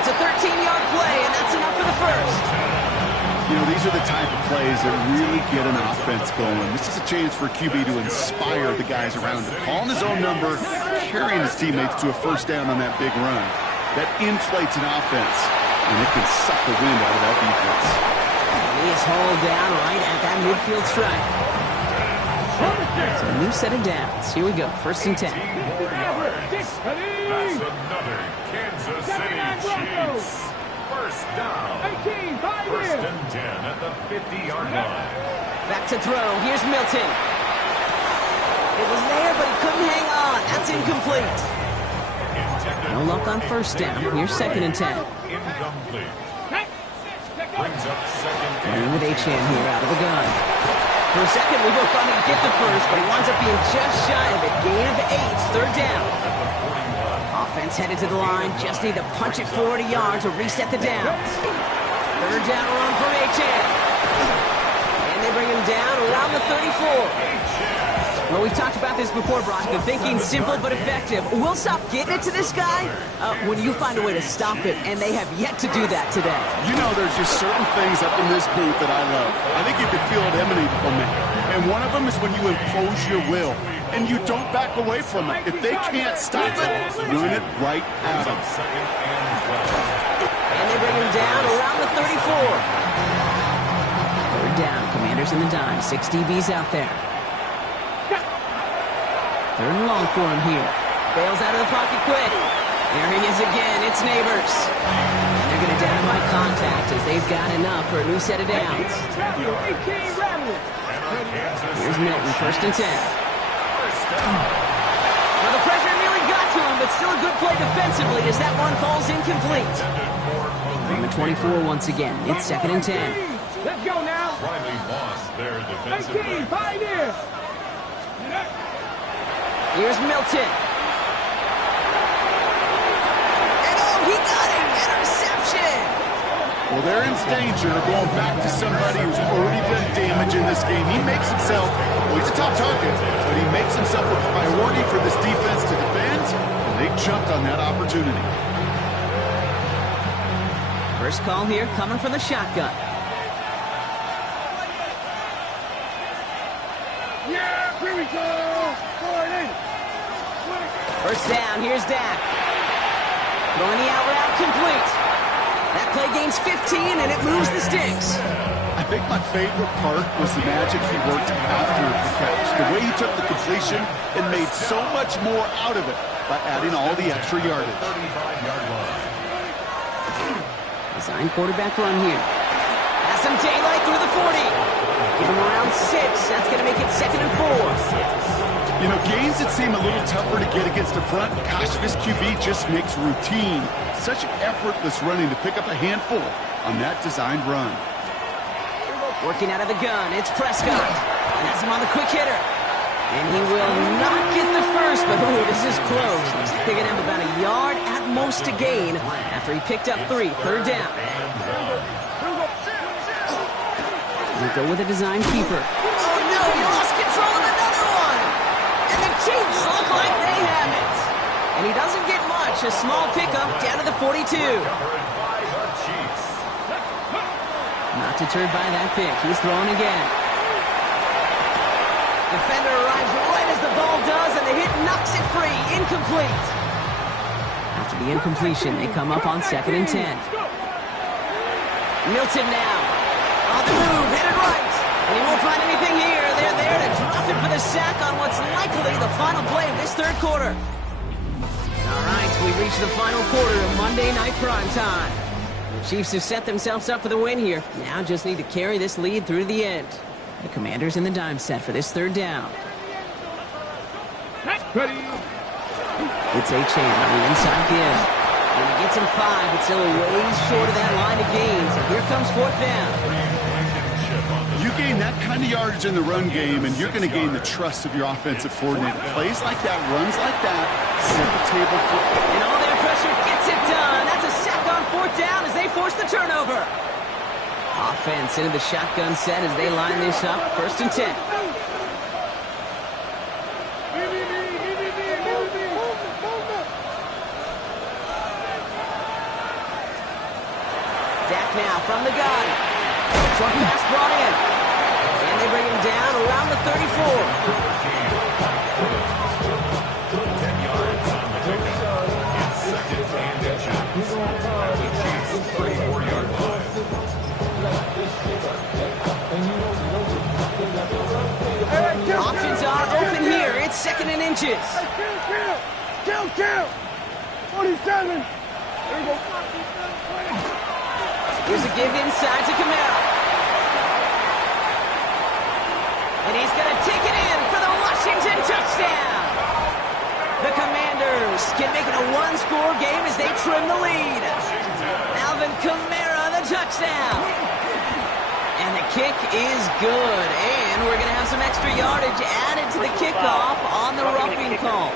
It's a 13-yard play, and that's enough for the 1st. You know, these are the type of plays that really get an offense going. This is a chance for a QB to inspire the guys around him. Calling his own number, carrying his teammates to a 1st down on that big run. That inflates an offense, and it can suck the wind out of that defense. And he is hauled down right at that midfield stripe. So a new set of downs. Here we go, 1st and 10. That's another Kansas City Chiefs. 1st down. 1st and 10 at the 50-yard line. Back to throw. Here's Milton. It was there, but he couldn't hang on. That's incomplete. No luck on 1st down. Here's 2nd and 10. Incomplete. Brings up 2nd and with H.N. here out of the gun. For a second, we both thought he'd get the 1st, but he winds up being just shy of it. Gain of 8, 3rd down. Offense headed to the line. Just need to punch it 40 yards to reset the downs. 3rd down run from H.N. And they bring him down around the 34. Well, we've talked about this before, Brock. The thinking's simple but effective. We'll stop getting it to this guy when you find a way to stop it, and they have yet to do that today. You know, there's just certain things up in this booth that I love. I think you can feel it emanate from me. And one of them is when you impose your will, and you don't back away from it. If they can't stop it, run it right at them. And they bring him down around the 34. 3rd down, Commanders in the dime. 6 DBs out there. 3rd and long for him here. Bails out of the pocket quick. There he is again. It's Neighbors. And they're going to dynamite contact as they've got enough for a new set of downs. Here's Milton, 1st and 10. Well, the pressure nearly got to him, but still a good play defensively as that one falls incomplete. On the 24 once again. It's 2nd and 10. Let's go now. Riley lost their defensive back. Pioneer. Here's Milton. And oh, he got him! Interception! Well, they're in danger of going back to somebody who's already done damage in this game. He makes himself, well, he's a top target, but he makes himself a priority for this defense to defend, and they jumped on that opportunity. First call here coming from the shotgun. Yeah, here we go. First down, here's Dak. Throwing the out route complete. That play gains 15, and it moves the sticks. I think my favorite part was the magic he worked after the catch. The way he took the completion and made so much more out of it by adding all the extra yardage. 35-yard line. Design quarterback run here. Has some daylight through the 40. Give him around 6. That's going to make it 2nd and 4. You know, games that seem a little tougher to get against the front, gosh, this QB just makes routine such effortless running to pick up a handful on that designed run. Working out of the gun, it's Prescott. And that's him on the quick hitter. And he will not get the first, but ooh, this is close. He's picking up about a yard at most to gain after he picked up 3. 3rd down. We'll go with a design keeper. Oh no, he lost control of another one. And the Cheifs look like they have it. And he doesn't get much. A small pickup down to the 42. Not deterred by that pick. He's throwing again. Defender arrives right as the ball does, and the hit knocks it free. Incomplete. After the incompletion, they come up on 2nd and 10. Milton now. On the move, headed right. And he won't find anything here. They're there to drop it for the sack on what's likely the final play of this 3rd quarter. All right, we reach the final quarter of Monday Night Primetime. The Chiefs have set themselves up for the win here. Now just need to carry this lead through to the end. The Commanders in the dime set for this 3rd down. It's Achane on the inside give. And he gets him 5, but still a ways short of that line of gains. And here comes 4th down. You gain that kind of yardage in the run game, and you're going to gain the trust of your offensive coordinator. Plays like that, runs like that, set the table for... And all their pressure gets it done. That's a sack on 4th down as they force the turnover. Offense into the shotgun set as they line this up. 1st and 10. Dak now from the gun. Short pass brought in. And they bring him down around the 34. 10 yards on the pickup. It's 2nd and inches. At the Chiefs' 34-yard line. Options are open here. It's 2nd and inches. Kill. 47. Here's a give inside to Camaro. And he's going to take it in for the Washington touchdown. The Commanders can make it a 1-score game as they trim the lead. Alvin Kamara, the touchdown. And the kick is good. And we're going to have some extra yardage added to the kickoff on the roughing call.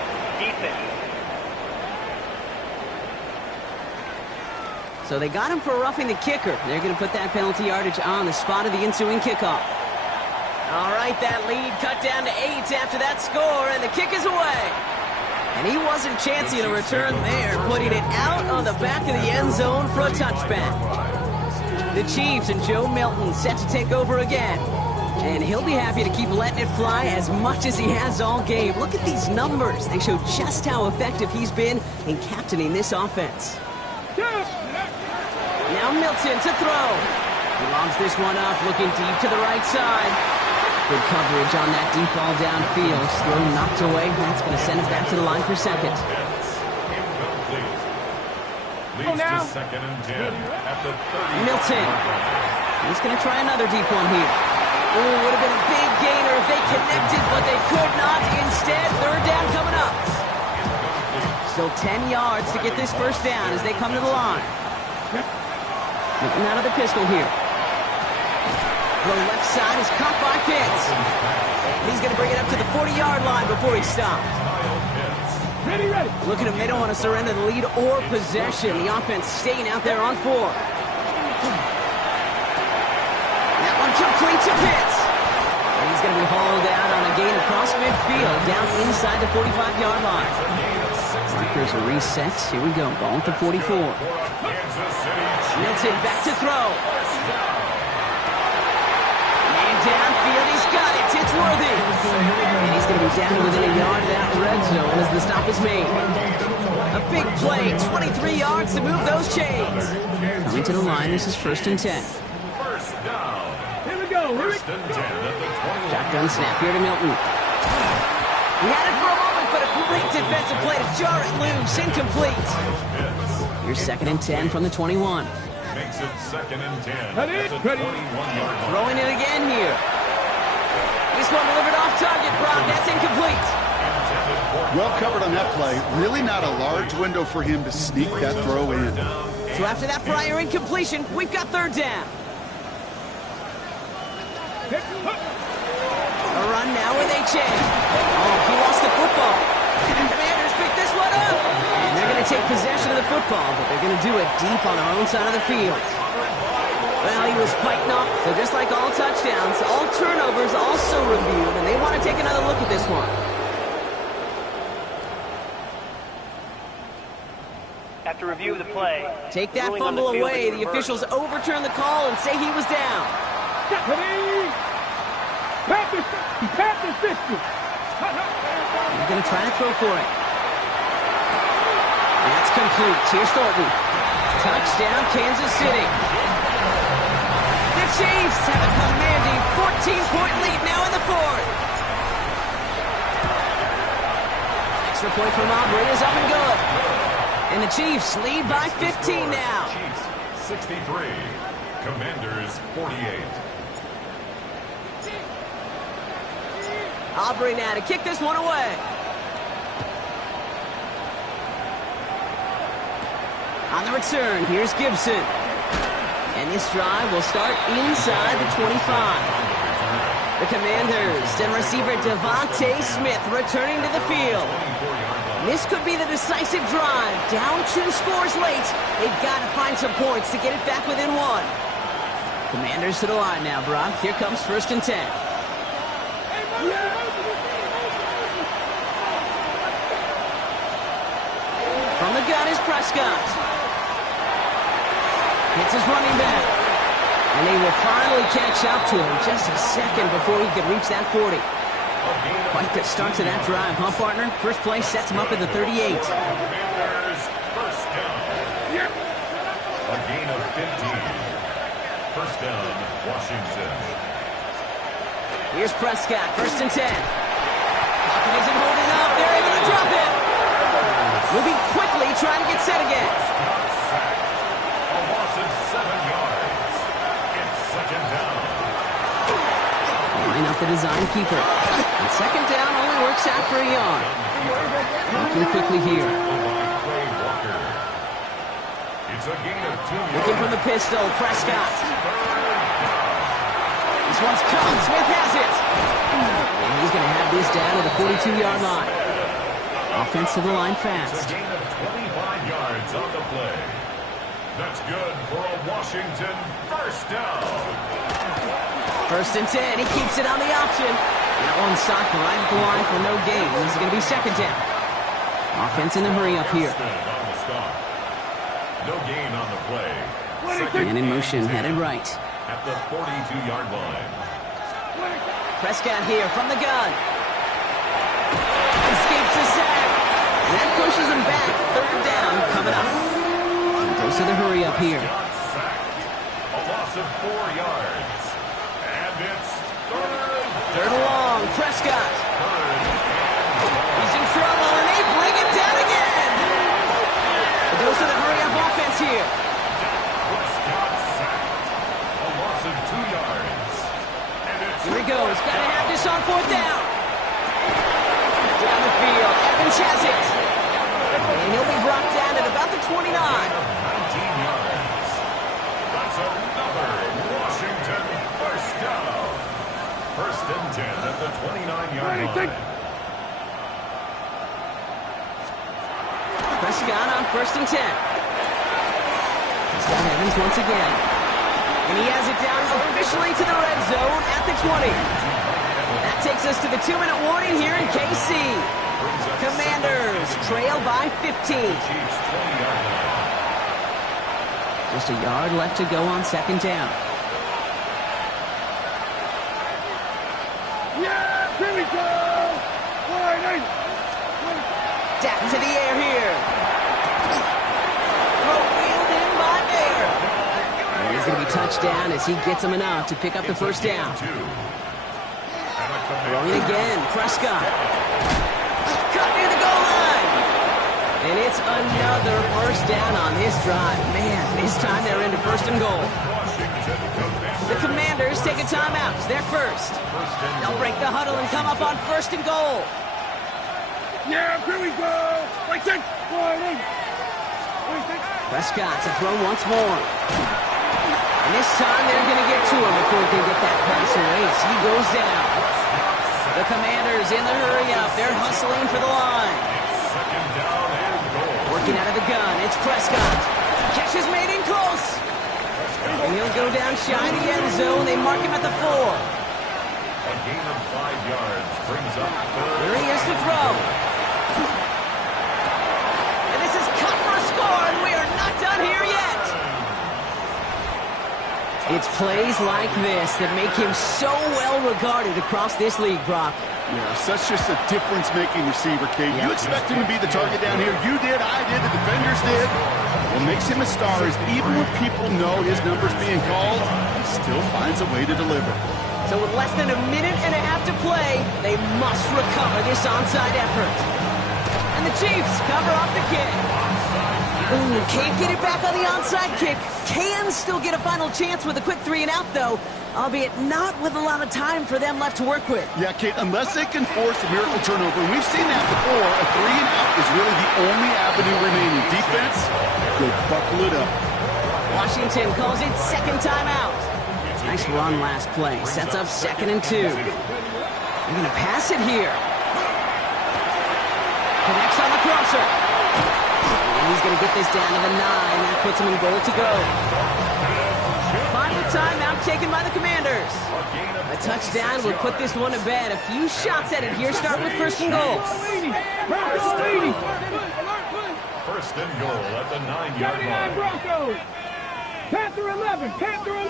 So they got him for roughing the kicker. They're going to put that penalty yardage on the spot of the ensuing kickoff. All right, that lead cut down to 8 after that score, and the kick is away. And he wasn't chancing a return there, putting it out on the back of the end zone for a touchback. The Chiefs and Joe Milton set to take over again. And he'll be happy to keep letting it fly as much as he has all game. Look at these numbers. They show just how effective he's been in captaining this offense. Now Milton to throw. He lobs this one up, looking deep to the right side. Good coverage on that deep ball downfield. Throw knocked away. That's going to send it back to the line for 2nd. Leads to 2nd and 10 at the 30. Milton. He's going to try another deep one here. Ooh, would have been a big gainer if they connected, but they could not. Instead, 3rd down coming up. Still 10 yards to get this 1st down as they come to the line. Milton out of the pistol here. The left side is caught by Pitts. He's going to bring it up to the 40-yard line before he stopped. Ready. Look at him. They don't want to surrender the lead or possession. The offense staying out there on 4. That one complete to Pitts. And he's going to be hauled out on a gain across midfield, down inside the 45-yard line. Markers are reset. Here we go. Ball at the 44. Milton back to throw. Man downfield. He's got it. It's Worthy. And he's going to be down within a yard of that red zone as the stop is made. A big play, 23 yards to move those chains. Coming to the line, this is 1st and 10. First down. Here we go. First and 10 at the 21. Shotgun snap here to Milton. He had it for a moment, but a great defensive play to jar it loose. Incomplete. Here's 2nd and 10 from the 21. Makes it 2nd and 10 Ready? at the 21-yard line. Throwing it again here. This one delivered off target, Brock. That's incomplete. Well covered on that play. Really not a large window for him to sneak that throw in. So after that prior incompletion, we've got 3rd down. A run now with H.A. Oh, he lost the football. And the Commanders pick this one up. And they're going to take possession of the football, but they're going to do it deep on their own side of the field. Well, he was fighting off. So just like all touchdowns, all turnovers also reviewed, and they want to take another look at this one. After review of the play. Take that ruling on fumble the field away. is The reversed. officials overturn the call and say he was down. Panthers 50. Panthers 50. He's going to try to throw for it. That's complete. Here's Thornton. Touchdown, Kansas City. The Cheifs have a commanding 14-point lead now in the 4th. Extra point from Aubrey is up and good. And the Chiefs lead by 15 now. Chiefs 63. Commanders 48. Aubrey now to kick this one away. On the return, here's Gibson. And this drive will start inside the 25. The Commanders and receiver Devontae Smith returning to the field. This could be the decisive drive. Down 2 scores late. They've got to find some points to get it back within 1. Commanders to the line now, Brock. Here comes 1st and 10. From the gun is Prescott. Hits his running back. And they will finally catch up to him just a second before he could reach that 40. Quite the start to that drive, huh, partner? First play sets him up at the 38. Commanders first down. A gain of 15. First down, Washington. Here's Prescott, 1st and 10. Pocket isn't holding up. They're able to drop it. Moving quickly, trying to get set again. A loss of 7 yards. It's 2nd down. Line up the design keeper. And 2nd down only works out for a yard. Looking quickly here. Clay Walker. It's a gain of 2 yards. Looking from the pistol, Prescott. This one's come. Smith has it. And he's going to have this down to the 42-yard line. Offense to the line fast. Gain of 25 yards on the play. That's good for a Washington first down. 1st and 10. He keeps it on the option. That one stopped right at the line for no gain. This is going to be 2nd down. Offense in the hurry up here. On the stop. No gain on the play. And in motion, headed right. At the 42-yard line. Prescott here from the gun. Escapes the sack. That pushes him back. 3rd down coming up. Goes to the hurry up here. A loss of 4 yards. And it's 3rd and long. Prescott. He's in trouble, and they bring him down again. It goes to the hurry up offense here. Prescott sacked. A loss of 2 yards. And it's Here he goes. Got to have this on 4th down. Down the field. Evans has it. And he'll be brought down at about the 29. 19 yards. That's another Washington first down. 1st and 10 at the 29-yard line. Prescott on 1st and 10. He's got Evans once again. And he has it down officially to the red zone at the 20. That takes us to the 2-minute warning here in KC. Commanders trail by 15. Chiefs 20-yard line. Just a yard left to go on 2nd down. Yeah, here we go. Dak to the air here. He's going to be touched down as he gets him enough to pick up the first down. Throwing again, Prescott. Cut near the goal line. And it's another first down on this drive. Man, this time they're into first and goal. The Commanders take a timeout. They're first. They'll break the huddle and come up on first and goal. Yeah, here we go. Right there. Prescott to throw once more. And this time they're going to get to him before he can get that pass away as he goes down. The Commanders in the hurry-up. They're hustling for the line. Working out of the gun. It's Prescott. Catch is made in close. And he'll go down shy of the end zone. They mark him at the 4. A gain of 5 yards brings up third. Here he is to throw. And this is cut for a score, and we are not done here yet. It's plays like this that make him so well regarded across this league, Brock. Yeah, such just a difference-making receiver, Kate. You expect him to be the target down here. You did, I did, the defenders did. What makes him a star is even when people know his number's being called, he still finds a way to deliver. So with less than a minute and a half to play, they must recover this onside effort. And the Chiefs cover up the kick. Ooh, can't get it back on the onside kick. Can still get a final chance with a quick 3-and-out, though, albeit not with a lot of time for them left to work with. Yeah, Kate, unless they can force a miracle turnover, and we've seen that before, a 3-and-out is really the only avenue remaining. Defense, go buckle it up. Washington calls it second timeout. Nice run last play. Sets up 2nd and 2. They're going to pass it here. Connects on the crosser. And he's going to get this down to the 9. That puts him in goal to go. Final timeout taken by the Commanders. A touchdown would put this one to bed. A few shots at it here, starting with first and goal. First and goal at the 9-yard line. Panther 11, Panther 11.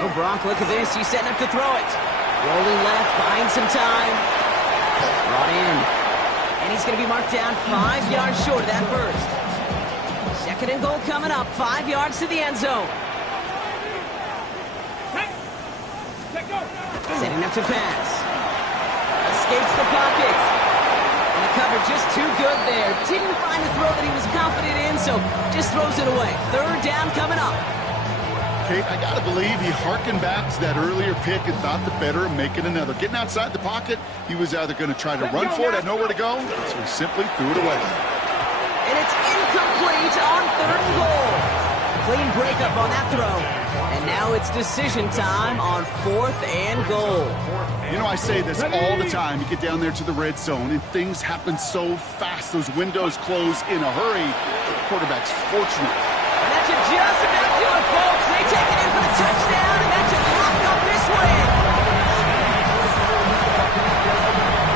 Oh, Brock, look at this. He's setting up to throw it. Rolling left, buying some time. Brought in. And he's going to be marked down 5 yards short of that first. Second and goal coming up. 5 yards to the end zone. Setting up to pass. Escapes the pocket. And the cover just too good there. Didn't find a throw that he was confident in, so just throws it away. Third down coming up. Kate, I got to believe he hearkened back to that earlier pick and thought the better of making another. Getting outside the pocket, he was either going to try to run for it, had nowhere to go, so he simply threw it away. And it's incomplete on 3rd and goal. Clean breakup on that throw. And now it's decision time on 4th and goal. You know, I say this all the time. You get down there to the red zone, and things happen so fast. Those windows close in a hurry. The quarterback's fortunate. And that should just about do it, folks. They take it in for the touchdown, and that should lock up this win.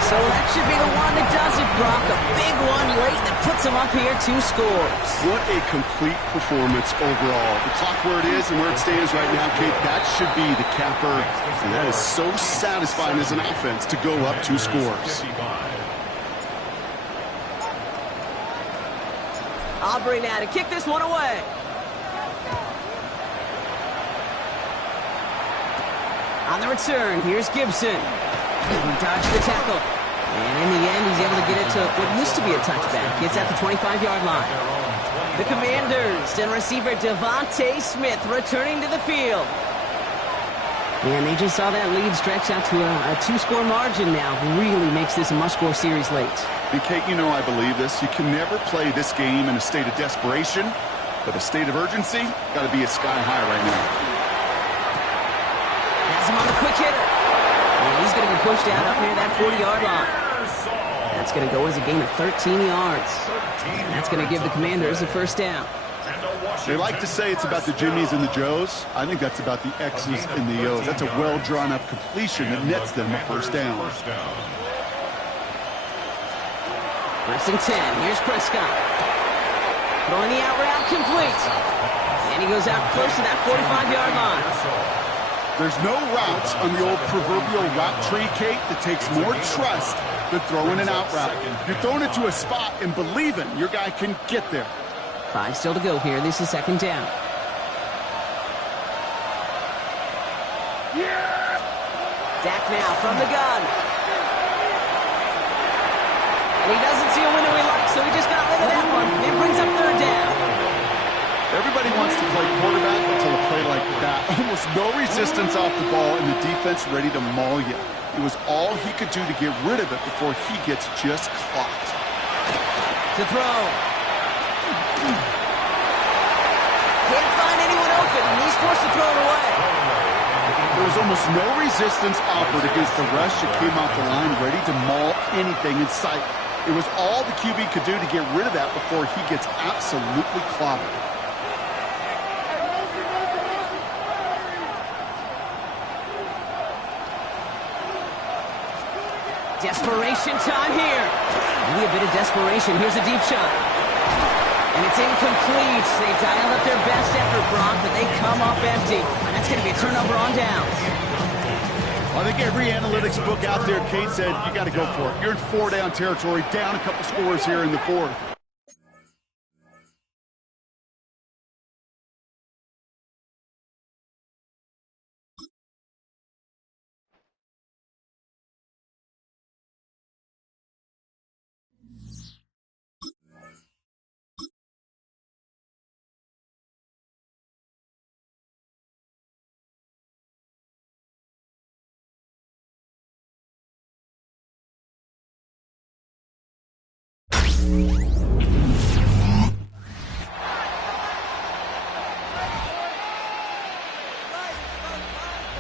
So that should be the one that does it, Brock. A big one late that puts them up here 2 scores. What a complete performance overall. The clock where it is and where it stands right now, Kate, that should be the capper. And that is so satisfying as an offense to go up 2 scores. Aubrey now to kick this one away. On the return, here's Gibson. He dodged the tackle. And in the end, he's able to get it to what used to be a touchback. It's at the 25-yard line. The Commanders and receiver Devontae Smith returning to the field. And they just saw that lead stretch out to a 2-score margin now. Really makes this a must-score series late. And Kate, you know I believe this. You can never play this game in a state of desperation, but a state of urgency got to be a sky high right now. Has him on the quick hitter. And he's going to be pushed out up near that 40-yard line. That's going to go as a gain of 13 yards. And that's going to give the Commanders a first down. They like to say it's about the Jimmies and the Joes. I think that's about the X's and the O's. That's a well-drawn-up completion that nets them a first down. First and 10. Here's Prescott. Throwing the out route complete. And he goes out close to that 45-yard line. There's no routes on the old proverbial route tree, Kate, that takes more trust than throwing an out route. You're throwing it to a spot and believing your guy can get there. 5 still to go here. This is second down. Dak now from the gun. And he doesn't see a window he likes, so he just got rid of that one. It brings up third down. Everybody wants to play quarterback until a play like that. Almost no resistance off the ball and the defense ready to maul you. It was all he could do to get rid of it before he gets just clocked. To throw. Can't find anyone open, and he's forced to throw it away. There was almost no resistance offered against the rush that came off the line ready to maul anything in sight. It was all the QB could do to get rid of that before he gets absolutely clobbered. Desperation time here. Maybe a bit of desperation. Here's a deep shot. And it's incomplete. They dialed up their best effort, Brock, but they come up empty. And that's going to be a turnover on downs. I think every analytics book out there, Kate said, you got to go for it. You're in 4-down territory, down a couple scores here in the fourth.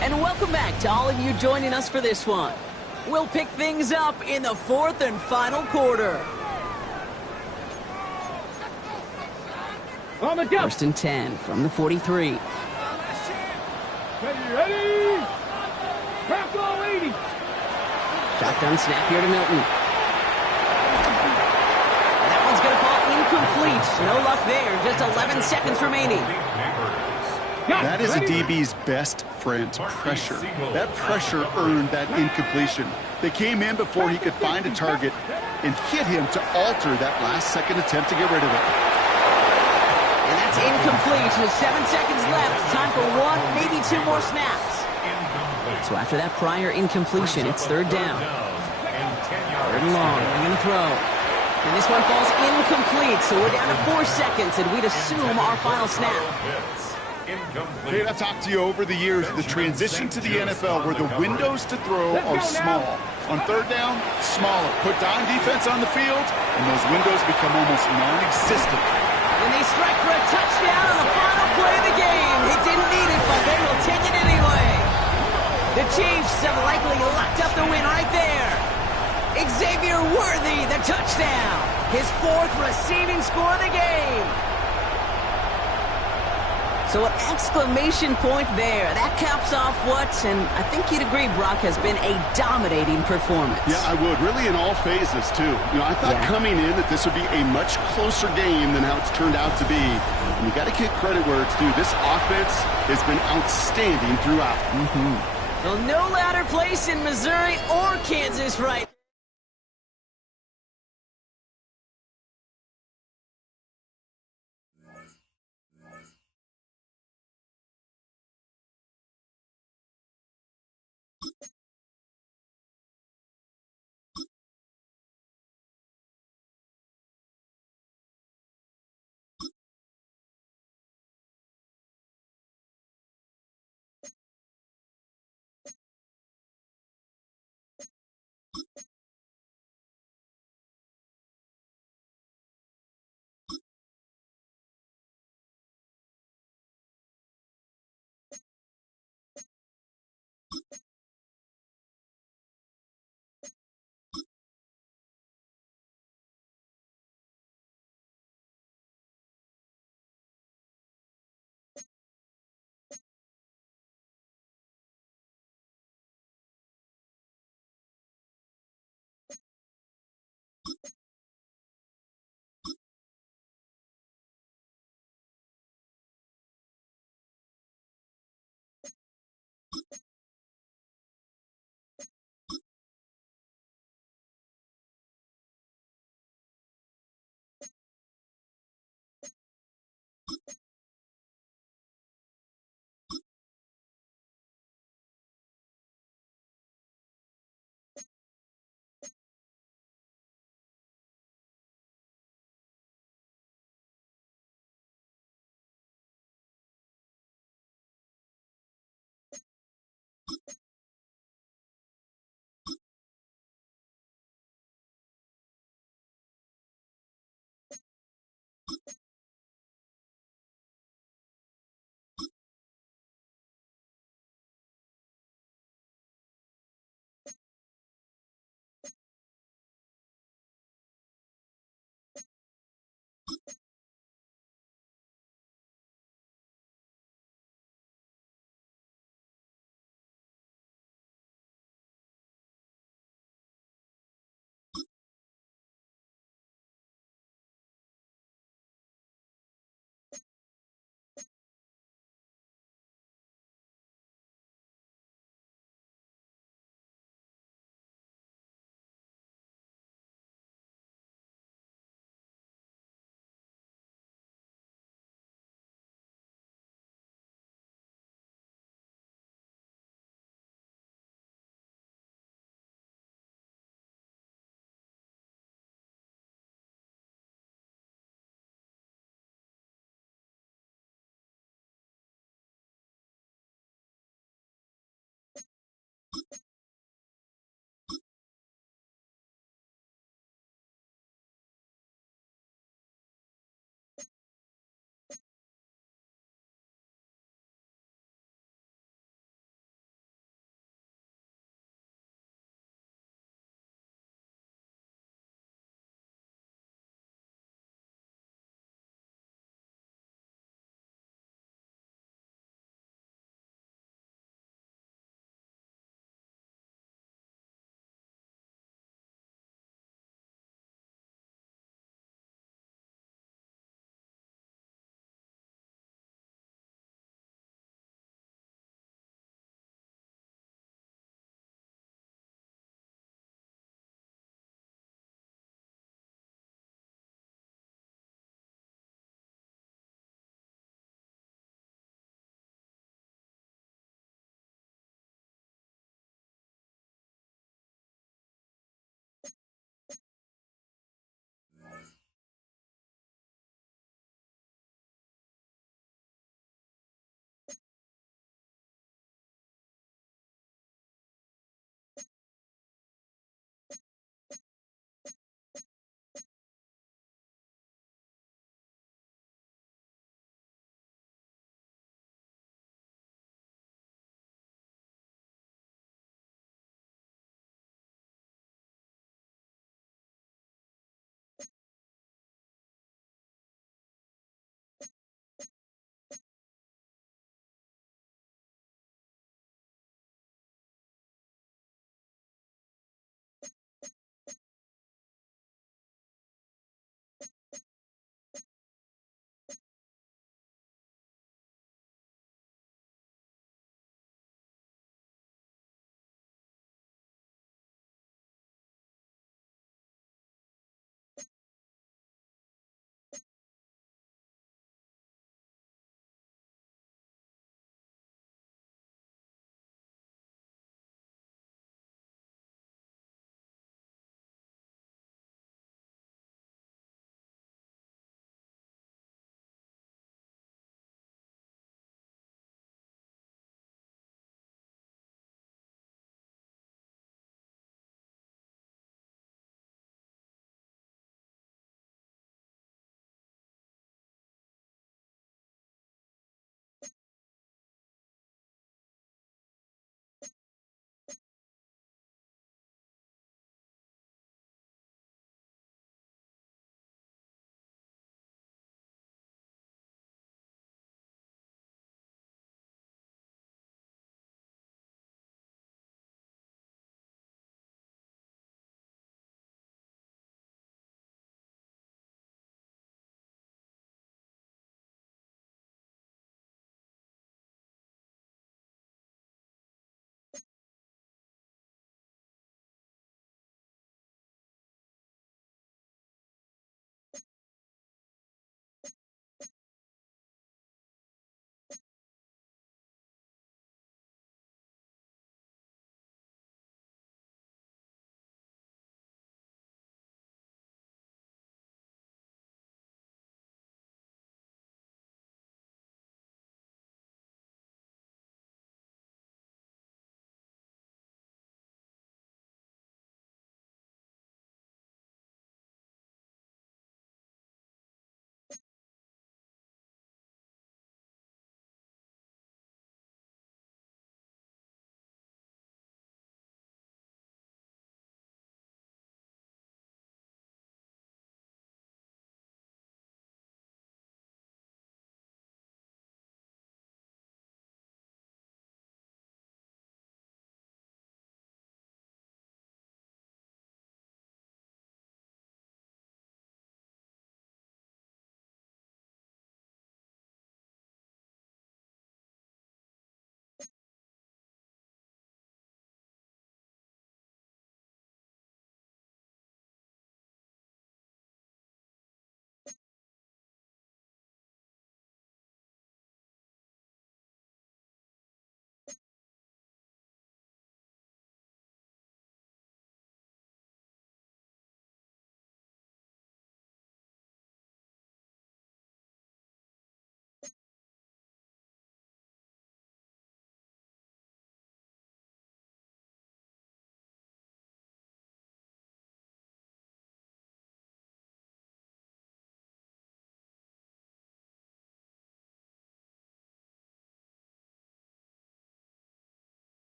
And welcome back to all of you joining us for this one. We'll pick things up in the fourth and final quarter. On the go. First and 10 from the 43. Ready? Crack all 80. Shotgun snap here to Milton. And that one's going to fall incomplete. No luck there. Just 11 seconds remaining. That is a DB's best friend, pressure. That pressure earned that incompletion. They came in before he could find a target and hit him to alter that last-second attempt to get rid of it. And that's incomplete. With 7 seconds left. Time for one, maybe two more snaps. So after that prior incompletion, it's third down. Third and long. They're going to throw. And this one falls incomplete, so we're down to 4 seconds, and we'd assume our final snap. Kate, I've talked to you over the years of the transition to the NFL where the windows to throw are small. On third down, smaller. Put dime defense on the field, and those windows become almost non-existent. And they strike for a touchdown on the final play of the game. He didn't need it, but they will take it anyway. The Chiefs have likely locked up the win right there. Xavier Worthy, the touchdown. His fourth receiving score of the game. So an exclamation point there. That caps off what, and I think you'd agree, Brock, has been a dominating performance. Yeah, I would. Really in all phases, too. You know, I thought coming in that this would be a much closer game than how it's turned out to be. And you got to give credit where it's due. This offense has been outstanding throughout. Well, no ladder place in Missouri or Kansas right